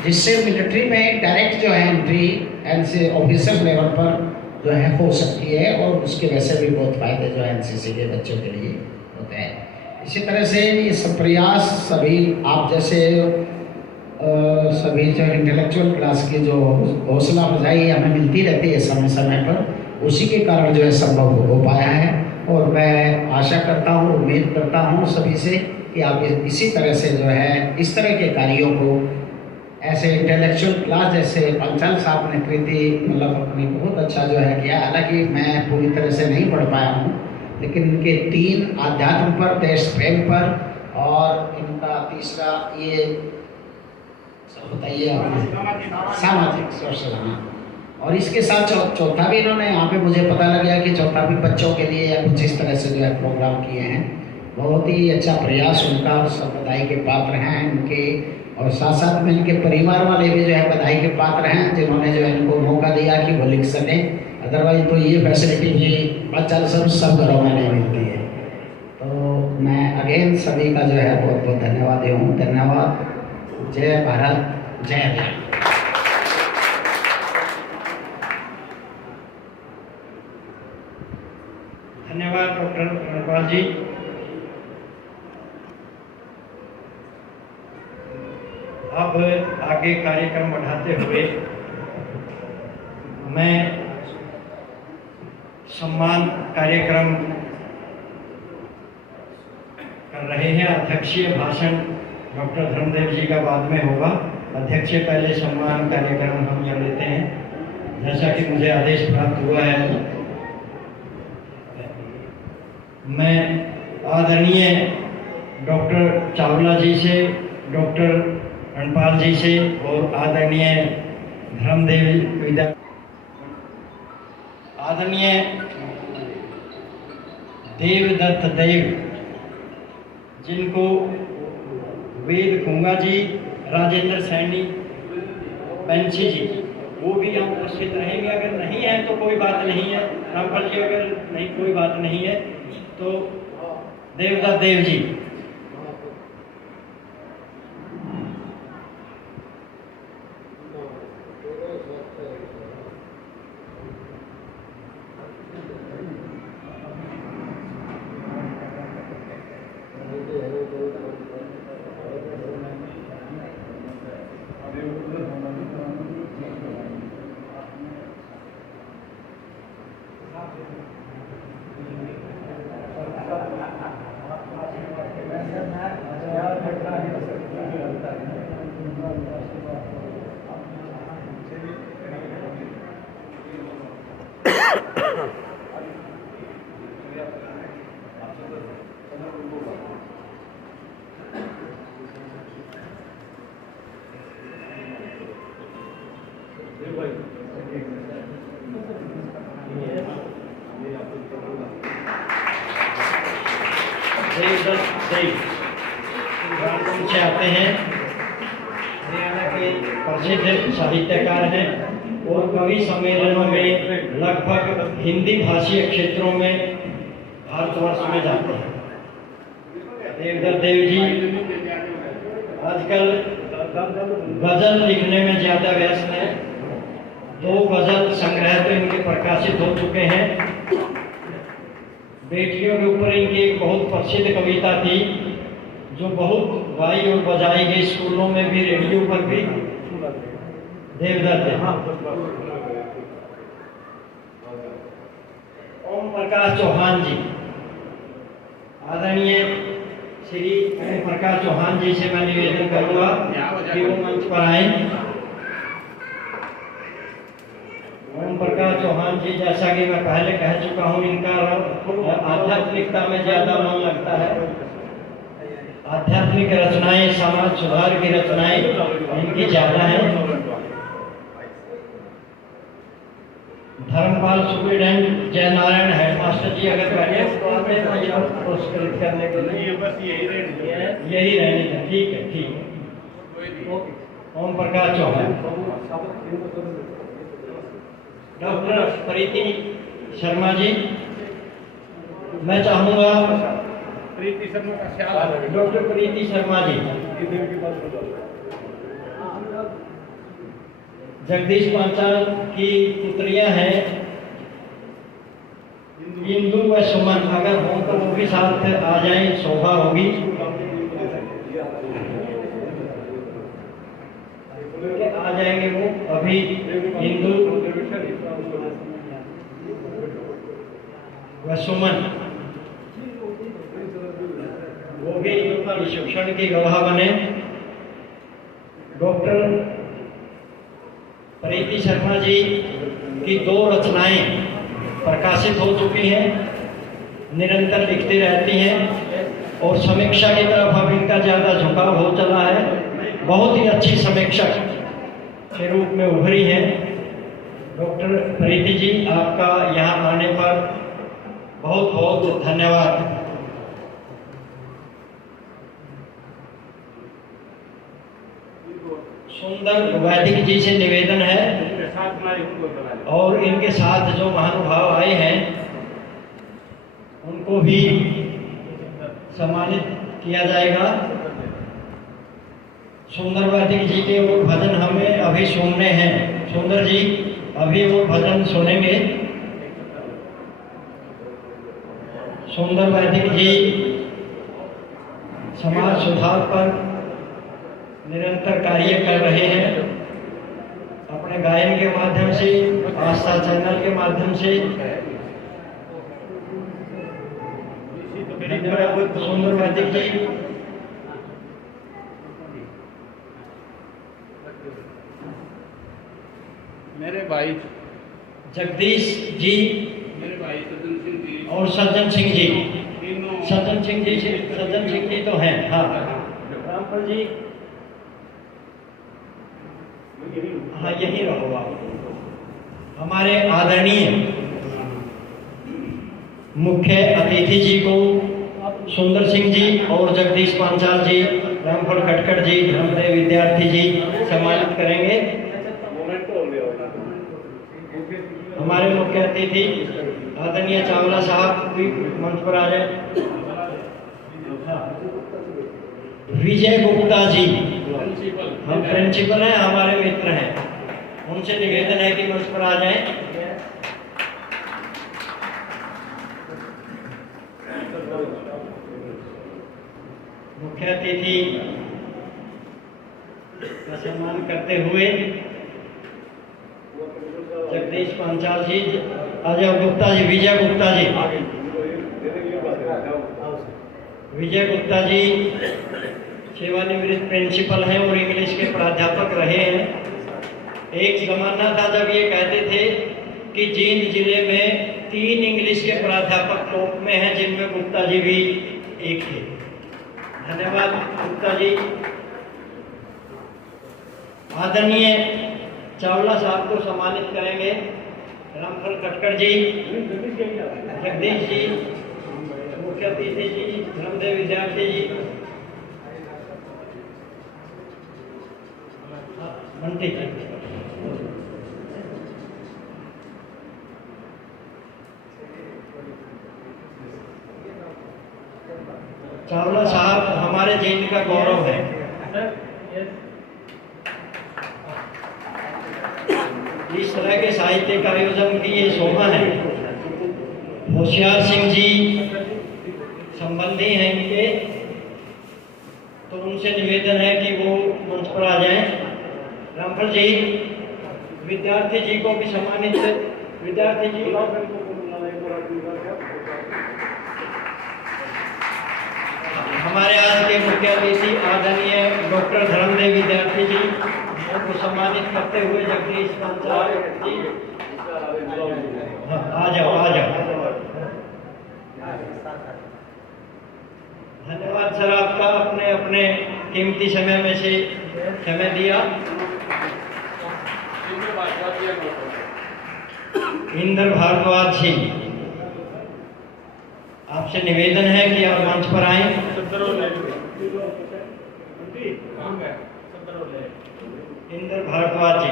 जिससे मिलिट्री में डायरेक्ट जो है एंट्री ऐसे ऑफिसर लेवल पर जो है हो सकती है, और उसके वैसे भी बहुत फायदे जो है NCC के बच्चों के लिए होते हैं। इसी तरह से ये सब प्रयास सभी आप जैसे सभी जो इंटेलेक्चुअल क्लास की जो हौसला अफजाई हमें मिलती रहती है समय समय पर, उसी के कारण जो है संभव हो पाया है। और मैं आशा करता हूँ, उम्मीद करता हूँ सभी से कि आप इसी तरह से जो है इस तरह के कार्यों को, ऐसे इंटेलेक्चुअल क्लास जैसे पांचाल साहब ने कृति मतलब अपनी बहुत अच्छा जो है किया। हालांकि मैं पूरी तरह से नहीं पढ़ पाया हूँ, लेकिन इनके 3 आध्यात्म पर, देश प्रेम पर, और इनका तीसरा ये बताइए आपने सामाजिक सोशल, हाँ। और इसके साथ चौथा भी इन्होंने यहाँ पे मुझे पता लग गया कि चौथा भी बच्चों के लिए या कुछ इस तरह से जो है प्रोग्राम किए हैं। बहुत ही अच्छा प्रयास उनका, और सब बधाई के पात्र हैं इनके, और साथ साथ में इनके परिवार वाले भी जो है बधाई के पात्र हैं, जिन्होंने जो है इनको मौका दिया कि वो लिख सकें। अदरवाइज तो ये फैसिलिटी भी बच्चा सब घरों में नहीं मिलती है। तो मैं अगेन सभी का जो है बहुत बहुत धन्यवाद हूँ। धन्यवाद। जय भारत, जय हिंद। धन्यवाद डॉक्टर रणपाल जी। अब आगे कार्यक्रम बढ़ाते हुए मैं सम्मान कार्यक्रम कर रहे हैं। अध्यक्षीय भाषण डॉक्टर धर्मदेव जी का बाद में होगा। अध्यक्षीय पहले सम्मान कार्यक्रम हम कर लेते हैं। जैसा कि मुझे आदेश प्राप्त हुआ है, मैं आदरणीय डॉक्टर चावला जी से, डॉक्टर रणपाल जी से और आदरणीय धर्मदेव आदरणीय देवदत्त देव, जिनको वेद खुंगा जी, राजेंद्र सैनी, पेंची जी, वो भी हम उपस्थित रहेंगे। अगर नहीं है तो कोई बात नहीं है। रामपाल जी अगर नहीं, कोई बात नहीं है तो देवदत्त देव जी। से आते हैं, हरियाणा के प्रसिद्ध साहित्यकार हैं और कवि सम्मेलनों में लगभग हिंदी भाषी क्षेत्रों में भारतवर्ष में जाते हैं। देवदत्त देव जी आजकल गजल लिखने में ज़्यादा व्यस्त हैं। 2 गजल संग्रह तो इनके प्रकाशित हो चुके हैं। बेटियों के ऊपर इनकी एक बहुत प्रसिद्ध कविता थी जो बहुत गाई और बजाई गई, स्कूलों में भी, रेडियो पर भी। देवदत्त ओम प्रकाश चौहान जी, आदरणीय श्री ओम प्रकाश चौहान जी से मैं निवेदन करूंगा कि वो मंच पर आए। ओम प्रकाश चौहान जी, जैसा कि मैं पहले कह चुका हूँ, इनका आध्यात्मिकता में ज्यादा मन लगता है। आध्यात्मिक रचनाएं, समाज सुधार की रचनाएं इनकी ज्यादा हैं। धर्मपाल सुप्रीडेंट जयनारायण हेडमास्टर जी अगर बैठे तो आते हैं पुरस्कृत करने के लिए। बस यही रहने का। ठीक है, ठीक है। ओम प्रकाश चौहान। डॉक्टर प्रीति शर्मा जी, मैं चाहूँगा डॉक्टर प्रीति शर्मा जी, जगदीश पांचाल की पुत्रियां हैं इंदु व सुमन, अगर हो तो वो भी साथ आ जाएं, शोभा होगी। आ जाएंगे वो अभी। इंदु व सुमन वो भी शिक्षण की गवाह बने। डॉक्टर प्रीति शर्मा जी की 2 रचनाएं प्रकाशित हो चुकी हैं, निरंतर लिखती रहती हैं और समीक्षा की तरफ अब इनका ज़्यादा झुकाव हो चला है। बहुत ही अच्छी समीक्षक के रूप में उभरी हैं। डॉक्टर प्रीति जी, आपका यहाँ आने पर बहुत बहुत धन्यवाद। सुंदर वैदिक जी से निवेदन है और इनके साथ जो महानुभाव आए हैं उनको भी सम्मानित किया जाएगा। सुंदर वैदिक जी के वो भजन हमें अभी सुनने हैं। सुंदर जी अभी वो भजन सुनेंगे। सुंदर वैदिक जी समाज सुधार पर निरंतर कार्य कर रहे हैं, अपने गायन के माध्यम से, आस्था चैनल के माध्यम से। सुंदर वैदिक जी मेरे भाई जगदीश जी, मेरे भाई सज्जन सिंह जी और सज्जन सिंह जी। तीनों सज्जन सिंह जी तो हैं। हाँ, रामफल जी, हाँ यही रहो आप। हमारे आदरणीय मुख्य अतिथि जी को सुंदर सिंह जी और जगदीश पांचाल जी, रामफल खटखट जी, धर्मदेव विद्यार्थी जी सम्मानित करेंगे। हमारे मुख्य अतिथि आदरणीय चावला साहब भी मंच पर आ जाए। विजय गुप्ता जी, हम प्रिंसिपल हैं, हमारे मित्र हैं, उनसे निवेदन है कि मंच पर आ जाएं। मुख्य अतिथि का सम्मान करते हुए जगदीश पांचाल जी, अजय गुप्ता जी, विजय गुप्ता जी, विजय गुप्ता जी सेवानिवृत्त प्रिंसिपल हैं और इंग्लिश के प्राध्यापक रहे हैं। एक जमाना था जब ये कहते थे कि जींद जिले में 3 इंग्लिश के प्राध्यापक टॉप में हैं, जिनमें गुप्ता जी भी एक थे। धन्यवाद गुप्ता जी। आदरणीय चावला साहब को सम्मानित करेंगे। रामफल खटखट जी, जगदीश जी, मुख्य अतिथि जी, धर्मदेव विद्यार्थी जी, मंत्री जी। चावला साहब हमारे जीवन का गौरव है। इस तरह के साहित्यिक आयोजन की ये शोभा है। होशियार सिंह जी संबंधी हैं इनके, तो उनसे निवेदन है कि वो मंच पर आ जाएं। रामफल जी, विद्यार्थी जी को भी सम्मानित। विद्यार्थी जी, हमारे आज के मुख्य अतिथि आदरणीय डॉक्टर धर्मदेव विद्यार्थी जी को सम्मानित करते हुए जगदीश पांचाल जी, आ जाओ आ जाओ। धन्यवाद सर आपका, अपने अपने कीमती समय में से समय दिया। इंद्र भारद्वाज जी, आपसे निवेदन है कि आप मंच पर आएं। इंद्र भारद्वाज जी,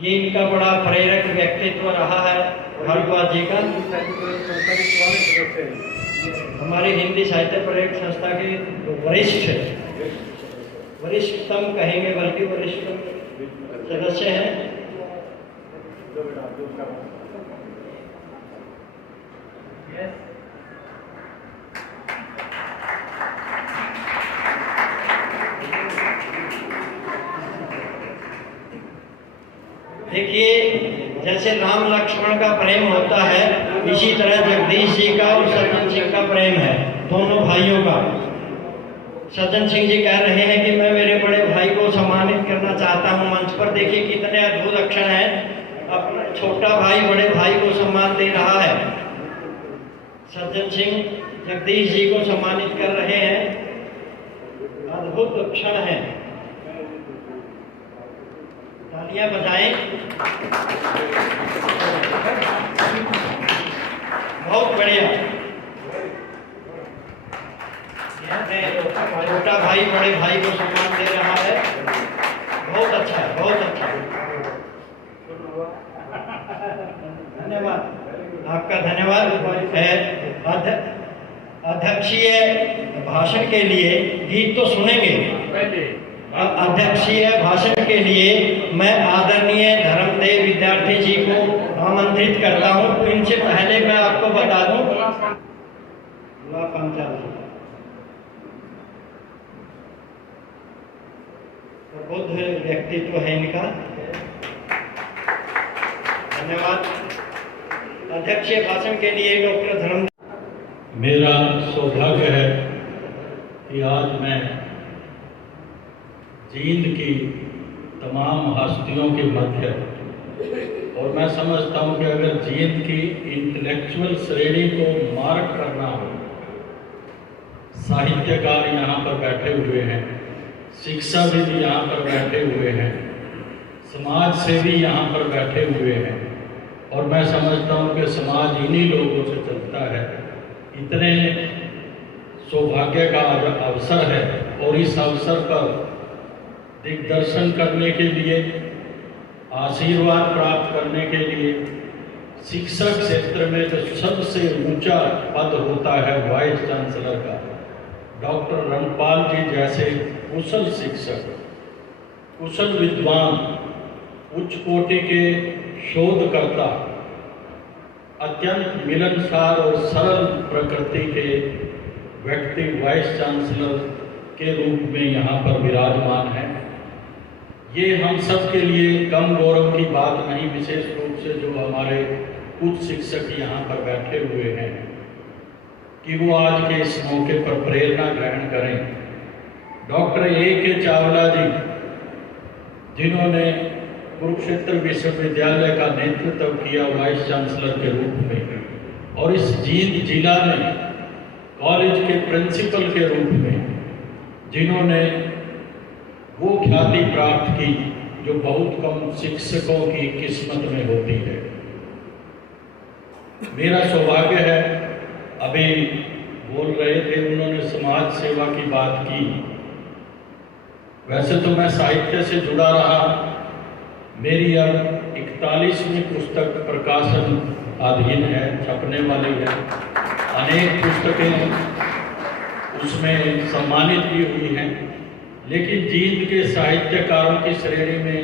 ये इनका बड़ा प्रेरक व्यक्तित्व रहा है। भारद्वाज जी का हमारी हिंदी साहित्य प्रेरक संस्था के वरिष्ठतम कहेंगे, बल्कि वरिष्ठतम सदस्य हैं। देखिए, जैसे राम लक्ष्मण का प्रेम होता है, इसी तरह जगदीश जी का और सज्जन सिंह का प्रेम है, दोनों भाइयों का। सज्जन सिंह जी कह रहे हैं कि मैं मेरे बड़े भाई को सम्मानित करना चाहता हूं मंच पर। देखिए कितने अद्भुत अक्षर हैं। अपना छोटा भाई बड़े भाई को सम्मान दे रहा है। सज्जन सिंह जगदीश जी को सम्मानित कर रहे हैं। अद्भुत क्षण है। तालियां बजाएं। बहुत बढ़िया। छोटा भाई बड़े भाई को सम्मान दे रहा है। बहुत अच्छा है, बहुत अच्छा। धन्यवाद, आपका धन्यवाद है। अध्यक्षीय भाषण के लिए गीत तो सुनेंगे। अध्यक्षीय भाषण के लिए मैं आदरणीय धर्मदेव विद्यार्थी जी को आमंत्रित करता हूं। इनसे पहले मैं आपको बता दूं, बुद्ध व्यक्तित्व है इनका। धन्यवाद। अध्यक्षीय भाषण के लिए डॉक्टर धर्म। मेरा सौभाग्य है कि आज मैं जींद की तमाम हस्तियों के मध्य, और मैं समझता हूं कि अगर जींद की इंटेलेक्चुअल श्रेणी को मार्क करना हो, साहित्यकार यहाँ पर बैठे हुए हैं, शिक्षाविद यहाँ पर बैठे हुए हैं, समाज सेवी यहाँ पर बैठे हुए हैं, और मैं समझता हूँ कि समाज इन्हीं लोगों से चलता है। इतने सौभाग्य का अवसर है, और इस अवसर पर दिग्दर्शन करने के लिए, आशीर्वाद प्राप्त करने के लिए, शिक्षक क्षेत्र में जो सबसे ऊंचा पद होता है वाइस चांसलर का, डॉक्टर रणपाल जी जैसे कुशल शिक्षक, कुशल विद्वान, उच्च कोटि के शोधकर्ता, अत्यंत मिलनसार और सरल प्रकृति के व्यक्ति वाइस चांसलर के रूप में यहाँ पर विराजमान हैं। ये हम सब के लिए कम गौरव की बात नहीं, विशेष रूप से जो हमारे कुछ शिक्षक यहाँ पर बैठे हुए हैं, कि वो आज के इस मौके पर प्रेरणा ग्रहण करें। Doctor A.K. चावला जी, जिन्होंने कुरुक्षेत्र विश्वविद्यालय का नेतृत्व किया वाइस चांसलर के रूप में, और इस जींद जिला में कॉलेज के प्रिंसिपल के रूप में जिन्होंने वो ख्याति प्राप्त की जो बहुत कम शिक्षकों की किस्मत में होती है। मेरा सौभाग्य है, अभी बोल रहे थे उन्होंने समाज सेवा की बात की। वैसे तो मैं साहित्य से जुड़ा रहा, मेरी अब 41वीं पुस्तक प्रकाशन अधीन है, छपने वाली है। अनेक पुस्तकें उसमें सम्मानित भी हुई हैं, लेकिन जींद के साहित्यकारों की श्रेणी में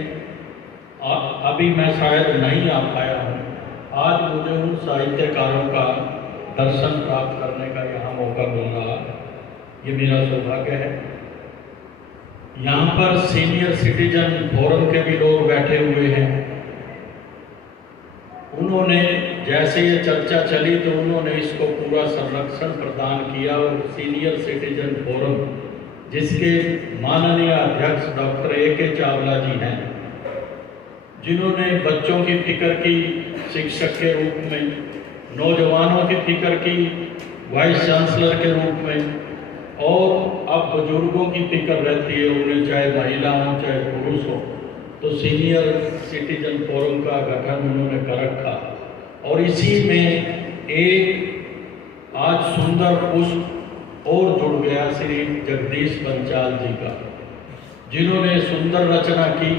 अभी मैं शायद नहीं आ पाया हूँ। आज मुझे उन साहित्यकारों का दर्शन प्राप्त करने का यहाँ मौका मिल रहा, ये मेरा सौभाग्य है। यहाँ पर सीनियर सिटीजन फोरम के भी लोग बैठे हुए हैं। उन्होंने जैसे ये चर्चा चली तो उन्होंने इसको पूरा संरक्षण प्रदान किया, और सीनियर सिटीजन फोरम जिसके माननीय अध्यक्ष डॉक्टर A.K. चावला जी हैं, जिन्होंने बच्चों की फिक्र की शिक्षक के रूप में, नौजवानों की फिक्र की वाइस चांसलर के रूप में, और अब बुजुर्गों की फिक्र रहती है, उन्हें चाहे महिला हो चाहे पुरुष हो, तो सीनियर सिटीजन फोरम का गठन उन्होंने कर रखा। और इसी में एक आज सुंदर पुष्प और जुड़ गया श्री जगदीश पंचाल जी का, जिन्होंने सुंदर रचना की।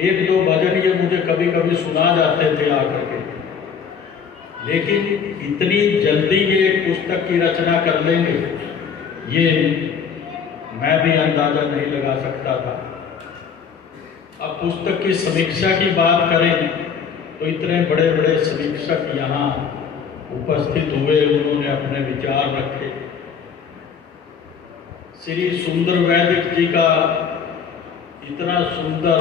एक दो भजन ये मुझे कभी कभी सुना जाते थे आकर के, लेकिन इतनी जल्दी ये पुस्तक की रचना कर लेंगे ये मैं भी अंदाजा नहीं लगा सकता था। अब पुस्तक की समीक्षा की बात करें तो इतने बड़े बड़े समीक्षक यहाँ उपस्थित हुए, उन्होंने अपने विचार रखे। श्री सुंदर वैदिक जी का इतना सुंदर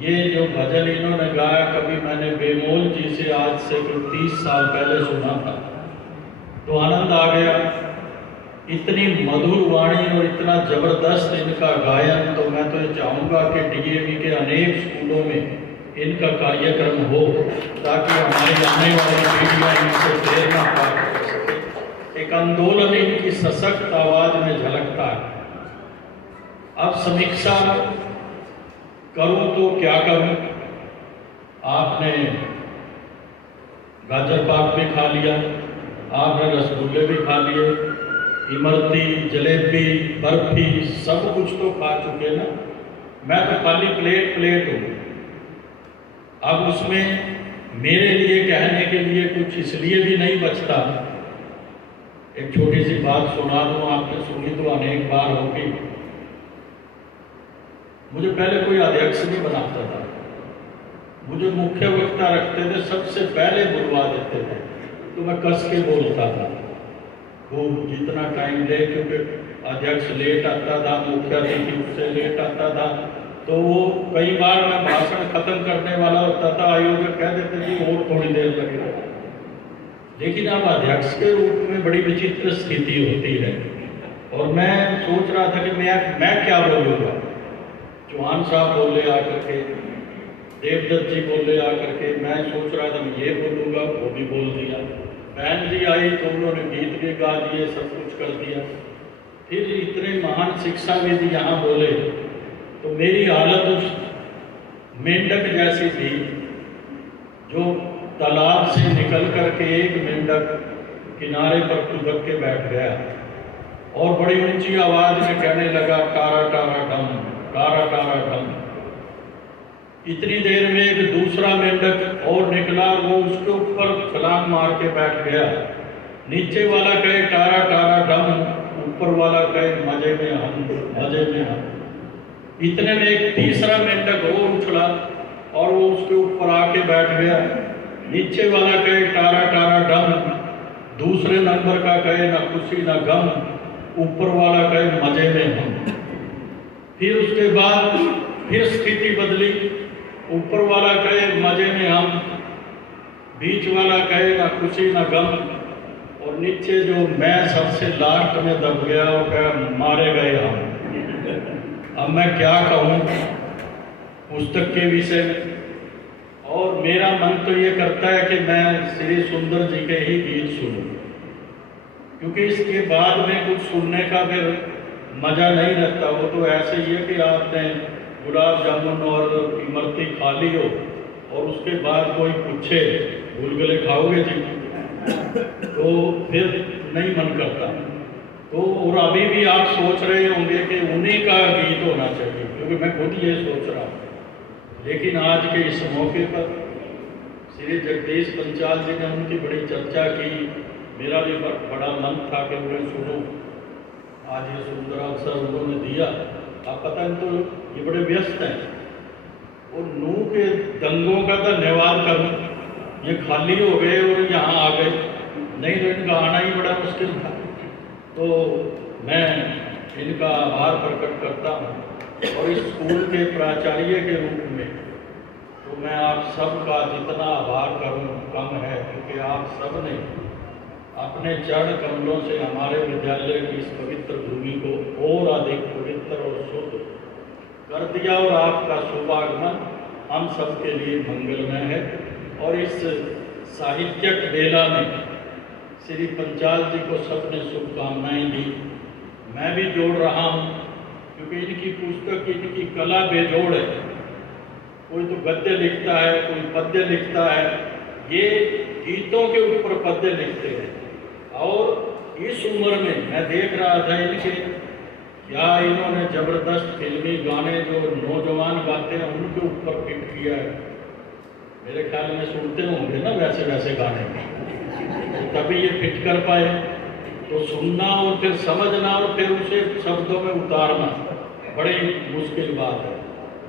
ये जो भजन इन्होंने गाया, कभी मैंने बेमोल जी से आज से 30 साल पहले सुना था, तो आनंद आ गया। इतनी मधुर वाणी और इतना जबरदस्त इनका गायन, तो मैं तो ये चाहूँगा कि DAV के अनेक स्कूलों में इनका कार्यक्रम हो, ताकि हमारी आने वाली पीढ़ियाँ इनसे प्रेरणा प्राप्त कर सके। एक आंदोलन इनकी सशक्त आवाज में झलकता है। अब समीक्षा करूं तो क्या करूं? आपने गाजर पाक भी खा लिया, आपने रसगुल्ले भी खा लिए, इमरती, जलेबी, बर्फी, सब कुछ तो खा चुके ना। मैं तो खाली प्लेट हूँ। अब उसमें मेरे लिए कहने के लिए कुछ इसलिए भी नहीं बचता। एक छोटी सी बात सुना दूँ, आपने सुनी तो अनेक बार होगी। मुझे पहले कोई अध्यक्ष नहीं बनाता था, मुझे मुख्य वक्ता रखते थे, सबसे पहले बुलवा देते थे, तो मैं कस के बोलता था। वो जितना टाइम ले, क्योंकि अध्यक्ष लेट आता था, मुख्य अतिथि उससे लेट आता था, तो वो कई बार मैं भाषण खत्म करने वाला होता था, आयोजक कह देते थे और थोड़ी देर लगेगा। लेकिन अब अध्यक्ष के रूप में बड़ी विचित्र स्थिति होती है, और मैं सोच रहा था कि मैं क्या बोलूँगा। चौहान साहब बोले आकर के, देवदत्त जी बोले आकर के, मैं सोच रहा था मैं ये बोलूँगा, वो भी बोल दिया। बहन जी आई तो उन्होंने गीत भी गा दिए, सब कुछ कर दिया। फिर इतने महान शिक्षाविद यहाँ बोले, तो मेरी हालत उस मेंढक जैसी थी जो तालाब से निकल करके एक मेंढक किनारे पर दुबक के बैठ गया और बड़ी ऊंची आवाज में कहने लगा, टारा टारा डम, टारा टारा डम। इतनी देर में एक दूसरा मेंढक और निकला, वो उसके ऊपर छलांग मार के बैठ गया। नीचे वाला कहे टारा टारा डम, ऊपर वाला कहे मजे में हम, मजे में हम। इतने में एक तीसरा मेंढक और उछला और वो उसके ऊपर आके बैठ गया। नीचे वाला कहे टारा टारा डम, दूसरे नंबर का कहे ना खुशी ना गम, ऊपर वाला कहे मजे में हम। फिर उसके बाद फिर स्थिति बदली, ऊपर वाला कहे मजे में हम, बीच वाला कहे ना खुशी ना गम, और नीचे जो मैं सबसे लास्ट में दब गया वो कहे मारे गए हम। अब मैं क्या कहूँ पुस्तक के विषय में, और मेरा मन तो ये करता है कि मैं श्री सुंदर जी के ही गीत सुनूं, क्योंकि इसके बाद में कुछ सुनने का फिर मजा नहीं लगता। वो तो ऐसे ही है कि आपने गुलाब जामुन और इमरती खा ली हो और उसके बाद कोई पूछे गुलगुले खाओगे जी, तो फिर नहीं मन करता। तो और अभी भी आप सोच रहे होंगे कि उन्हीं का गीत होना चाहिए, क्योंकि मैं खुद ये सोच रहा हूँ। लेकिन आज के इस मौके पर श्री जगदीश पंचाल जी ने उनकी बड़ी चर्चा की, मेरा भी बड़ा मन था कि उन्हें सुनूं। आज ये सुंदर अवसर उन्होंने दिया। आप पता है तो ये बड़े व्यस्त हैं, और नूह के दंगों का धन्यवाद करूं, ये खाली हो गए और यहाँ आ गए, नहीं तो इनका आना ही बड़ा मुश्किल था। तो मैं इनका आभार प्रकट करता हूँ, और इस स्कूल के प्राचार्य के रूप में तो मैं आप सबका जितना आभार करूँ कम है, क्योंकि आप सब ने अपने चरण कमलों से हमारे विद्यालय की इस पवित्र भूमि को और अधिक पवित्र और शुद्ध कर दिया, और आपका शुभागमन हम सब के लिए मंगलमय है। और इस साहित्यिक बेला में श्री पंचाल जी को सबने शुभकामनाएं दी। मैं भी जोड़ रहा हूँ, क्योंकि इनकी पुस्तक, इनकी कला बेजोड़ है। कोई तो गद्य लिखता है, कोई पद्य लिखता है, ये गीतों के ऊपर पद्य लिखते हैं। और इस उम्र में मैं देख रहा था इनके क्या इन्होंने जबरदस्त फिल्मी गाने जो नौजवान गाते हैं उनके ऊपर फिट किया है। मेरे ख्याल में सुनते होंगे ना वैसे वैसे गाने, तो तभी ये फिट कर पाए। तो सुनना और फिर समझना और फिर उसे शब्दों में उतारना बड़ी मुश्किल बात है।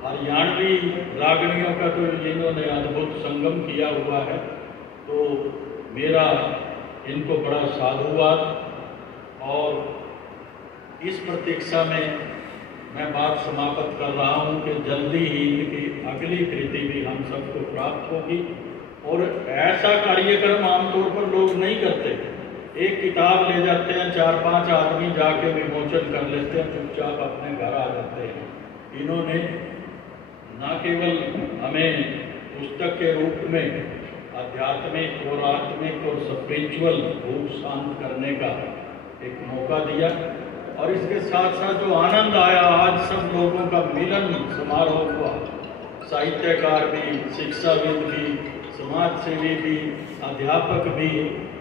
हरियाणवी रागनियों का तो इन्होंने अद्भुत संगम किया हुआ है। तो मेरा इनको बड़ा साधुवाद, और इस प्रतीक्षा में मैं बात समाप्त कर रहा हूँ कि जल्दी ही इनकी अगली कृति भी हम सबको प्राप्त होगी। और ऐसा कार्यक्रम आमतौर पर लोग नहीं करते। एक किताब ले जाते हैं, 4-5 आदमी जाके विमोचन कर लेते हैं, चुपचाप अपने घर आ जाते हैं। इन्होंने न केवल हमें पुस्तक के रूप में आध्यात्मिक और आत्मिक और स्पिरिचुअल रूप शांत करने का एक मौका दिया, और इसके साथ साथ जो आनंद आया, आज सब लोगों का मिलन समारोह हुआ, साहित्यकार भी, शिक्षाविद भी, समाज सेवी भी, अध्यापक भी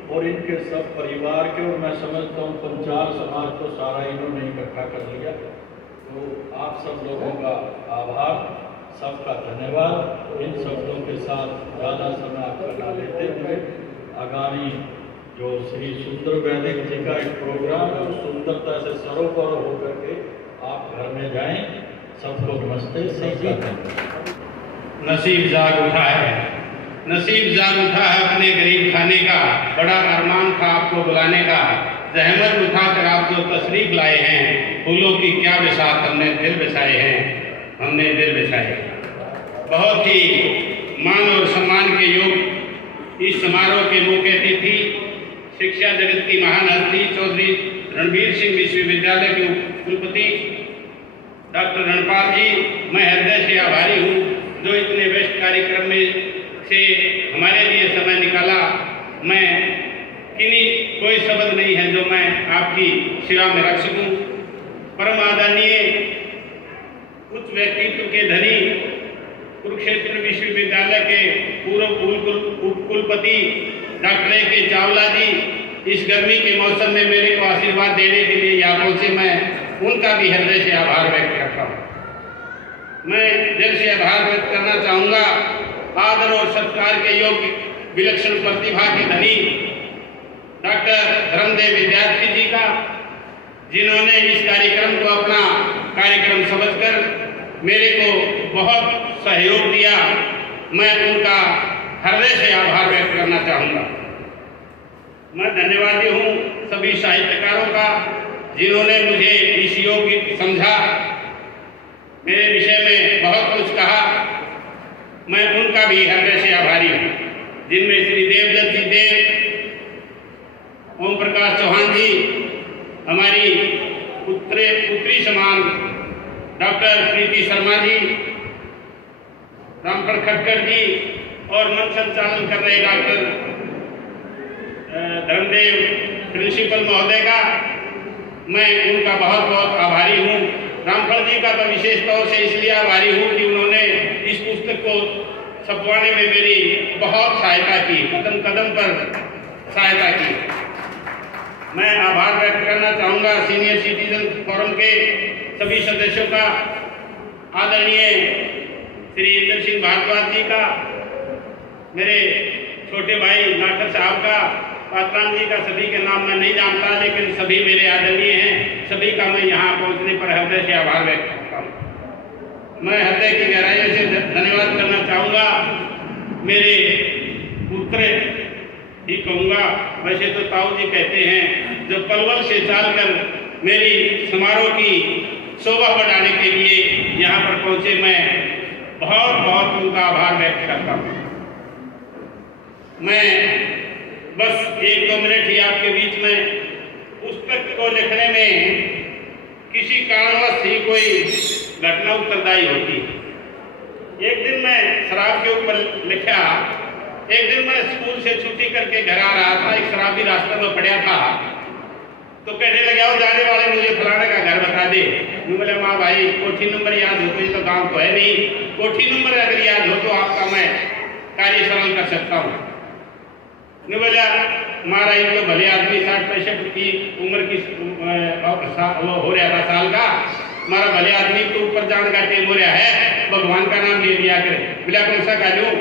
और इनके सब परिवार के, और मैं समझता हूँ पंचाल समाज को सारा इन्होंने इकट्ठा कर लिया। तो आप सब लोगों का आभार, सबका धन्यवाद। इन शब्दों के साथ ज़्यादा समय आपका ना लेते हुए आगामी जो श्री सुंदर वैदिक जी का एक प्रोग्राम है, उस सुंदरता से सरोवर होकर के आप घर में जाएं। सबको नमस्ते, सबका धन्यवाद। नसीब जाग उठा है, नसीब जाग उठा है अपने गरीब खाने का, बड़ा अरमान था आपको बुलाने का, जहमत उठाकर आप जो तशरीफ लाए हैं, फूलों की क्या बिसात हमने दिल बिछाए हैं, हमने दिल बिछाए। बहुत ही मान और सम्मान के योग इस समारोह के मुख्य अतिथि शिक्षा जगत की महान हस्ती चौधरी रणबीर सिंह विश्वविद्यालय के कुलपति डॉक्टर रणपाल जी, मैं हृदय से आभारी हूँ जो इतने व्यस्त कार्यक्रम में से हमारे लिए समय निकाला। मैं कोई शब्द नहीं है जो मैं आपकी सेवा में रख सकूं। परम आदरणीय उच्च व्यक्तित्व के धनी कुरुक्षेत्र विश्वविद्यालय के पूर्व उप कुलपति डॉक्टर ए.के. चावला जी इस गर्मी के मौसम में मेरे को आशीर्वाद देने के लिए यहाँ पहुंचे, मैं उनका भी हृदय से आभार व्यक्त करता हूँ। मैं दिल से आभार व्यक्त करना चाहूँगा आदर और सत्कार के योग्य विलक्षण प्रतिभा के धनी डॉक्टर धर्मदेव विद्यार्थी जी का, जिन्होंने इस कार्यक्रम को अपना कार्यक्रम समझकर मेरे को बहुत सहयोग दिया। मैं उनका हृदय से आभार व्यक्त करना चाहूँगा। मैं धन्यवादी हूँ सभी साहित्यकारों का जिन्होंने मुझे इस योग्य समझा, मेरे विषय में बहुत कुछ कहा। मैं उनका भी हृदय से आभारी हूँ, जिनमें श्री देवदत्त जी देव, ओम प्रकाश चौहान जी, हमारी पुत्री समान डॉक्टर प्रीति शर्मा जी, रामफल खटकर जी और मंच संचालन कर रहे डॉक्टर धर्मदेव प्रिंसिपल महोदय का मैं उनका बहुत बहुत आभारी हूँ। रामफल जी का तो विशेष तौर से इसलिए आभारी हूँ कि उन्होंने इस पुस्तक को छपवाने में मेरी बहुत सहायता की, कदम कदम पर सहायता की। मैं आभार व्यक्त करना चाहूँगा सीनियर सिटीजन फोरम के सभी सदस्यों का, आदरणीय श्री इंद्र सिंह भारद्वाज जी का, मेरे छोटे भाई नाटर साहब का, पात्राम जी का, सभी के नाम मैं नहीं जानता लेकिन सभी मेरे आदरणीय हैं। सभी का मैं यहाँ पहुँचने पर हृदय से आभार व्यक्त करता हूँ। मैं हृदय की गहराइयों से धन्यवाद करना चाहूँगा मेरे पुत्र ही कहूँगा, वैसे तो ताऊ जी कहते हैं, जो पलवल से चलकर मेरी समारोह की शोभा बढ़ाने के लिए यहाँ पर पहुँचे, मैं बहुत बहुत उनका आभार व्यक्त करता हूँ। मैं बस 1-2 मिनट ही आपके बीच में पुस्तक को लिखने में किसी कारणवश ही कोई घटना उत्तरदायी होती। एक दिन मैं शराब के ऊपर लिखा। एक दिन मैं स्कूल से छुट्टी करके घर आ रहा था, एक शराबी रास्ते में पड़ा था, तो कहने लगे आओ जाने वाले मुझे फलाने का घर बता दे। मैं बोला माँ भाई कोठी नंबर याद हो तो ये तो गाँव तो है नहीं, कोठी नंबर अगर याद हो तो आपका मैं कार्य सरल कर सकता हूँ। नहीं बोला हमारा एक तो भले आदमी 60-65 की उम्र की वो हो रहा था साल का, हमारा भले आदमी तो ऊपर जान का टेम हो रहा है, भगवान का नाम ले लिया कर। बोला कौन सा का लूँ?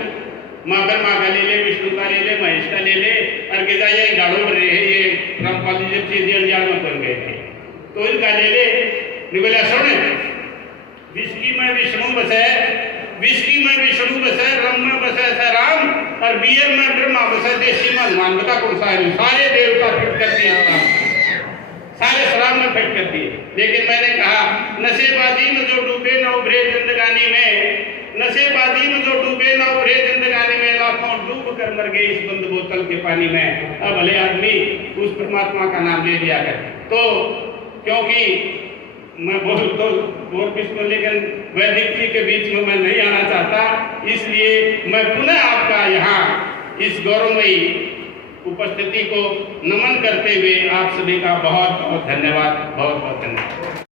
माँ का ले ले, विष्णु का ले ले, महेश का ले ले, और के जाइए गाड़ों पर रहे ये रामपाल जी जब से जल में बन गए थे तो इनका ले ले। नहीं बोला सुन, विस्की में विष्णु बसे, विस्की में विष्णु बसे, रम में बसे है राम, और बियर में ब्रह्मा बसे, देसी में हनुमान। बता कौन सा है? सारे देवता फिट कर दिए, सारे शराब में फिट कर दिए। लेकिन मैंने कहा नशेबाजी में जो डूबे न उभरे जिंदगानी में, नशेबाजी में जो डूबे न उभरे जिंदगानी में, लाखों डूब कर मर गए इस बंद बोतल के पानी में। अब भले आदमी उस परमात्मा का नाम ले लिया कर। तो क्योंकि मैं बहुत तो और किसको, लेकिन वैदिक जी के बीच में मैं नहीं आना चाहता, इसलिए मैं पुनः आपका यहाँ इस गौरवमयी उपस्थिति को नमन करते हुए आप सभी का बहुत बहुत धन्यवाद, बहुत बहुत धन्यवाद।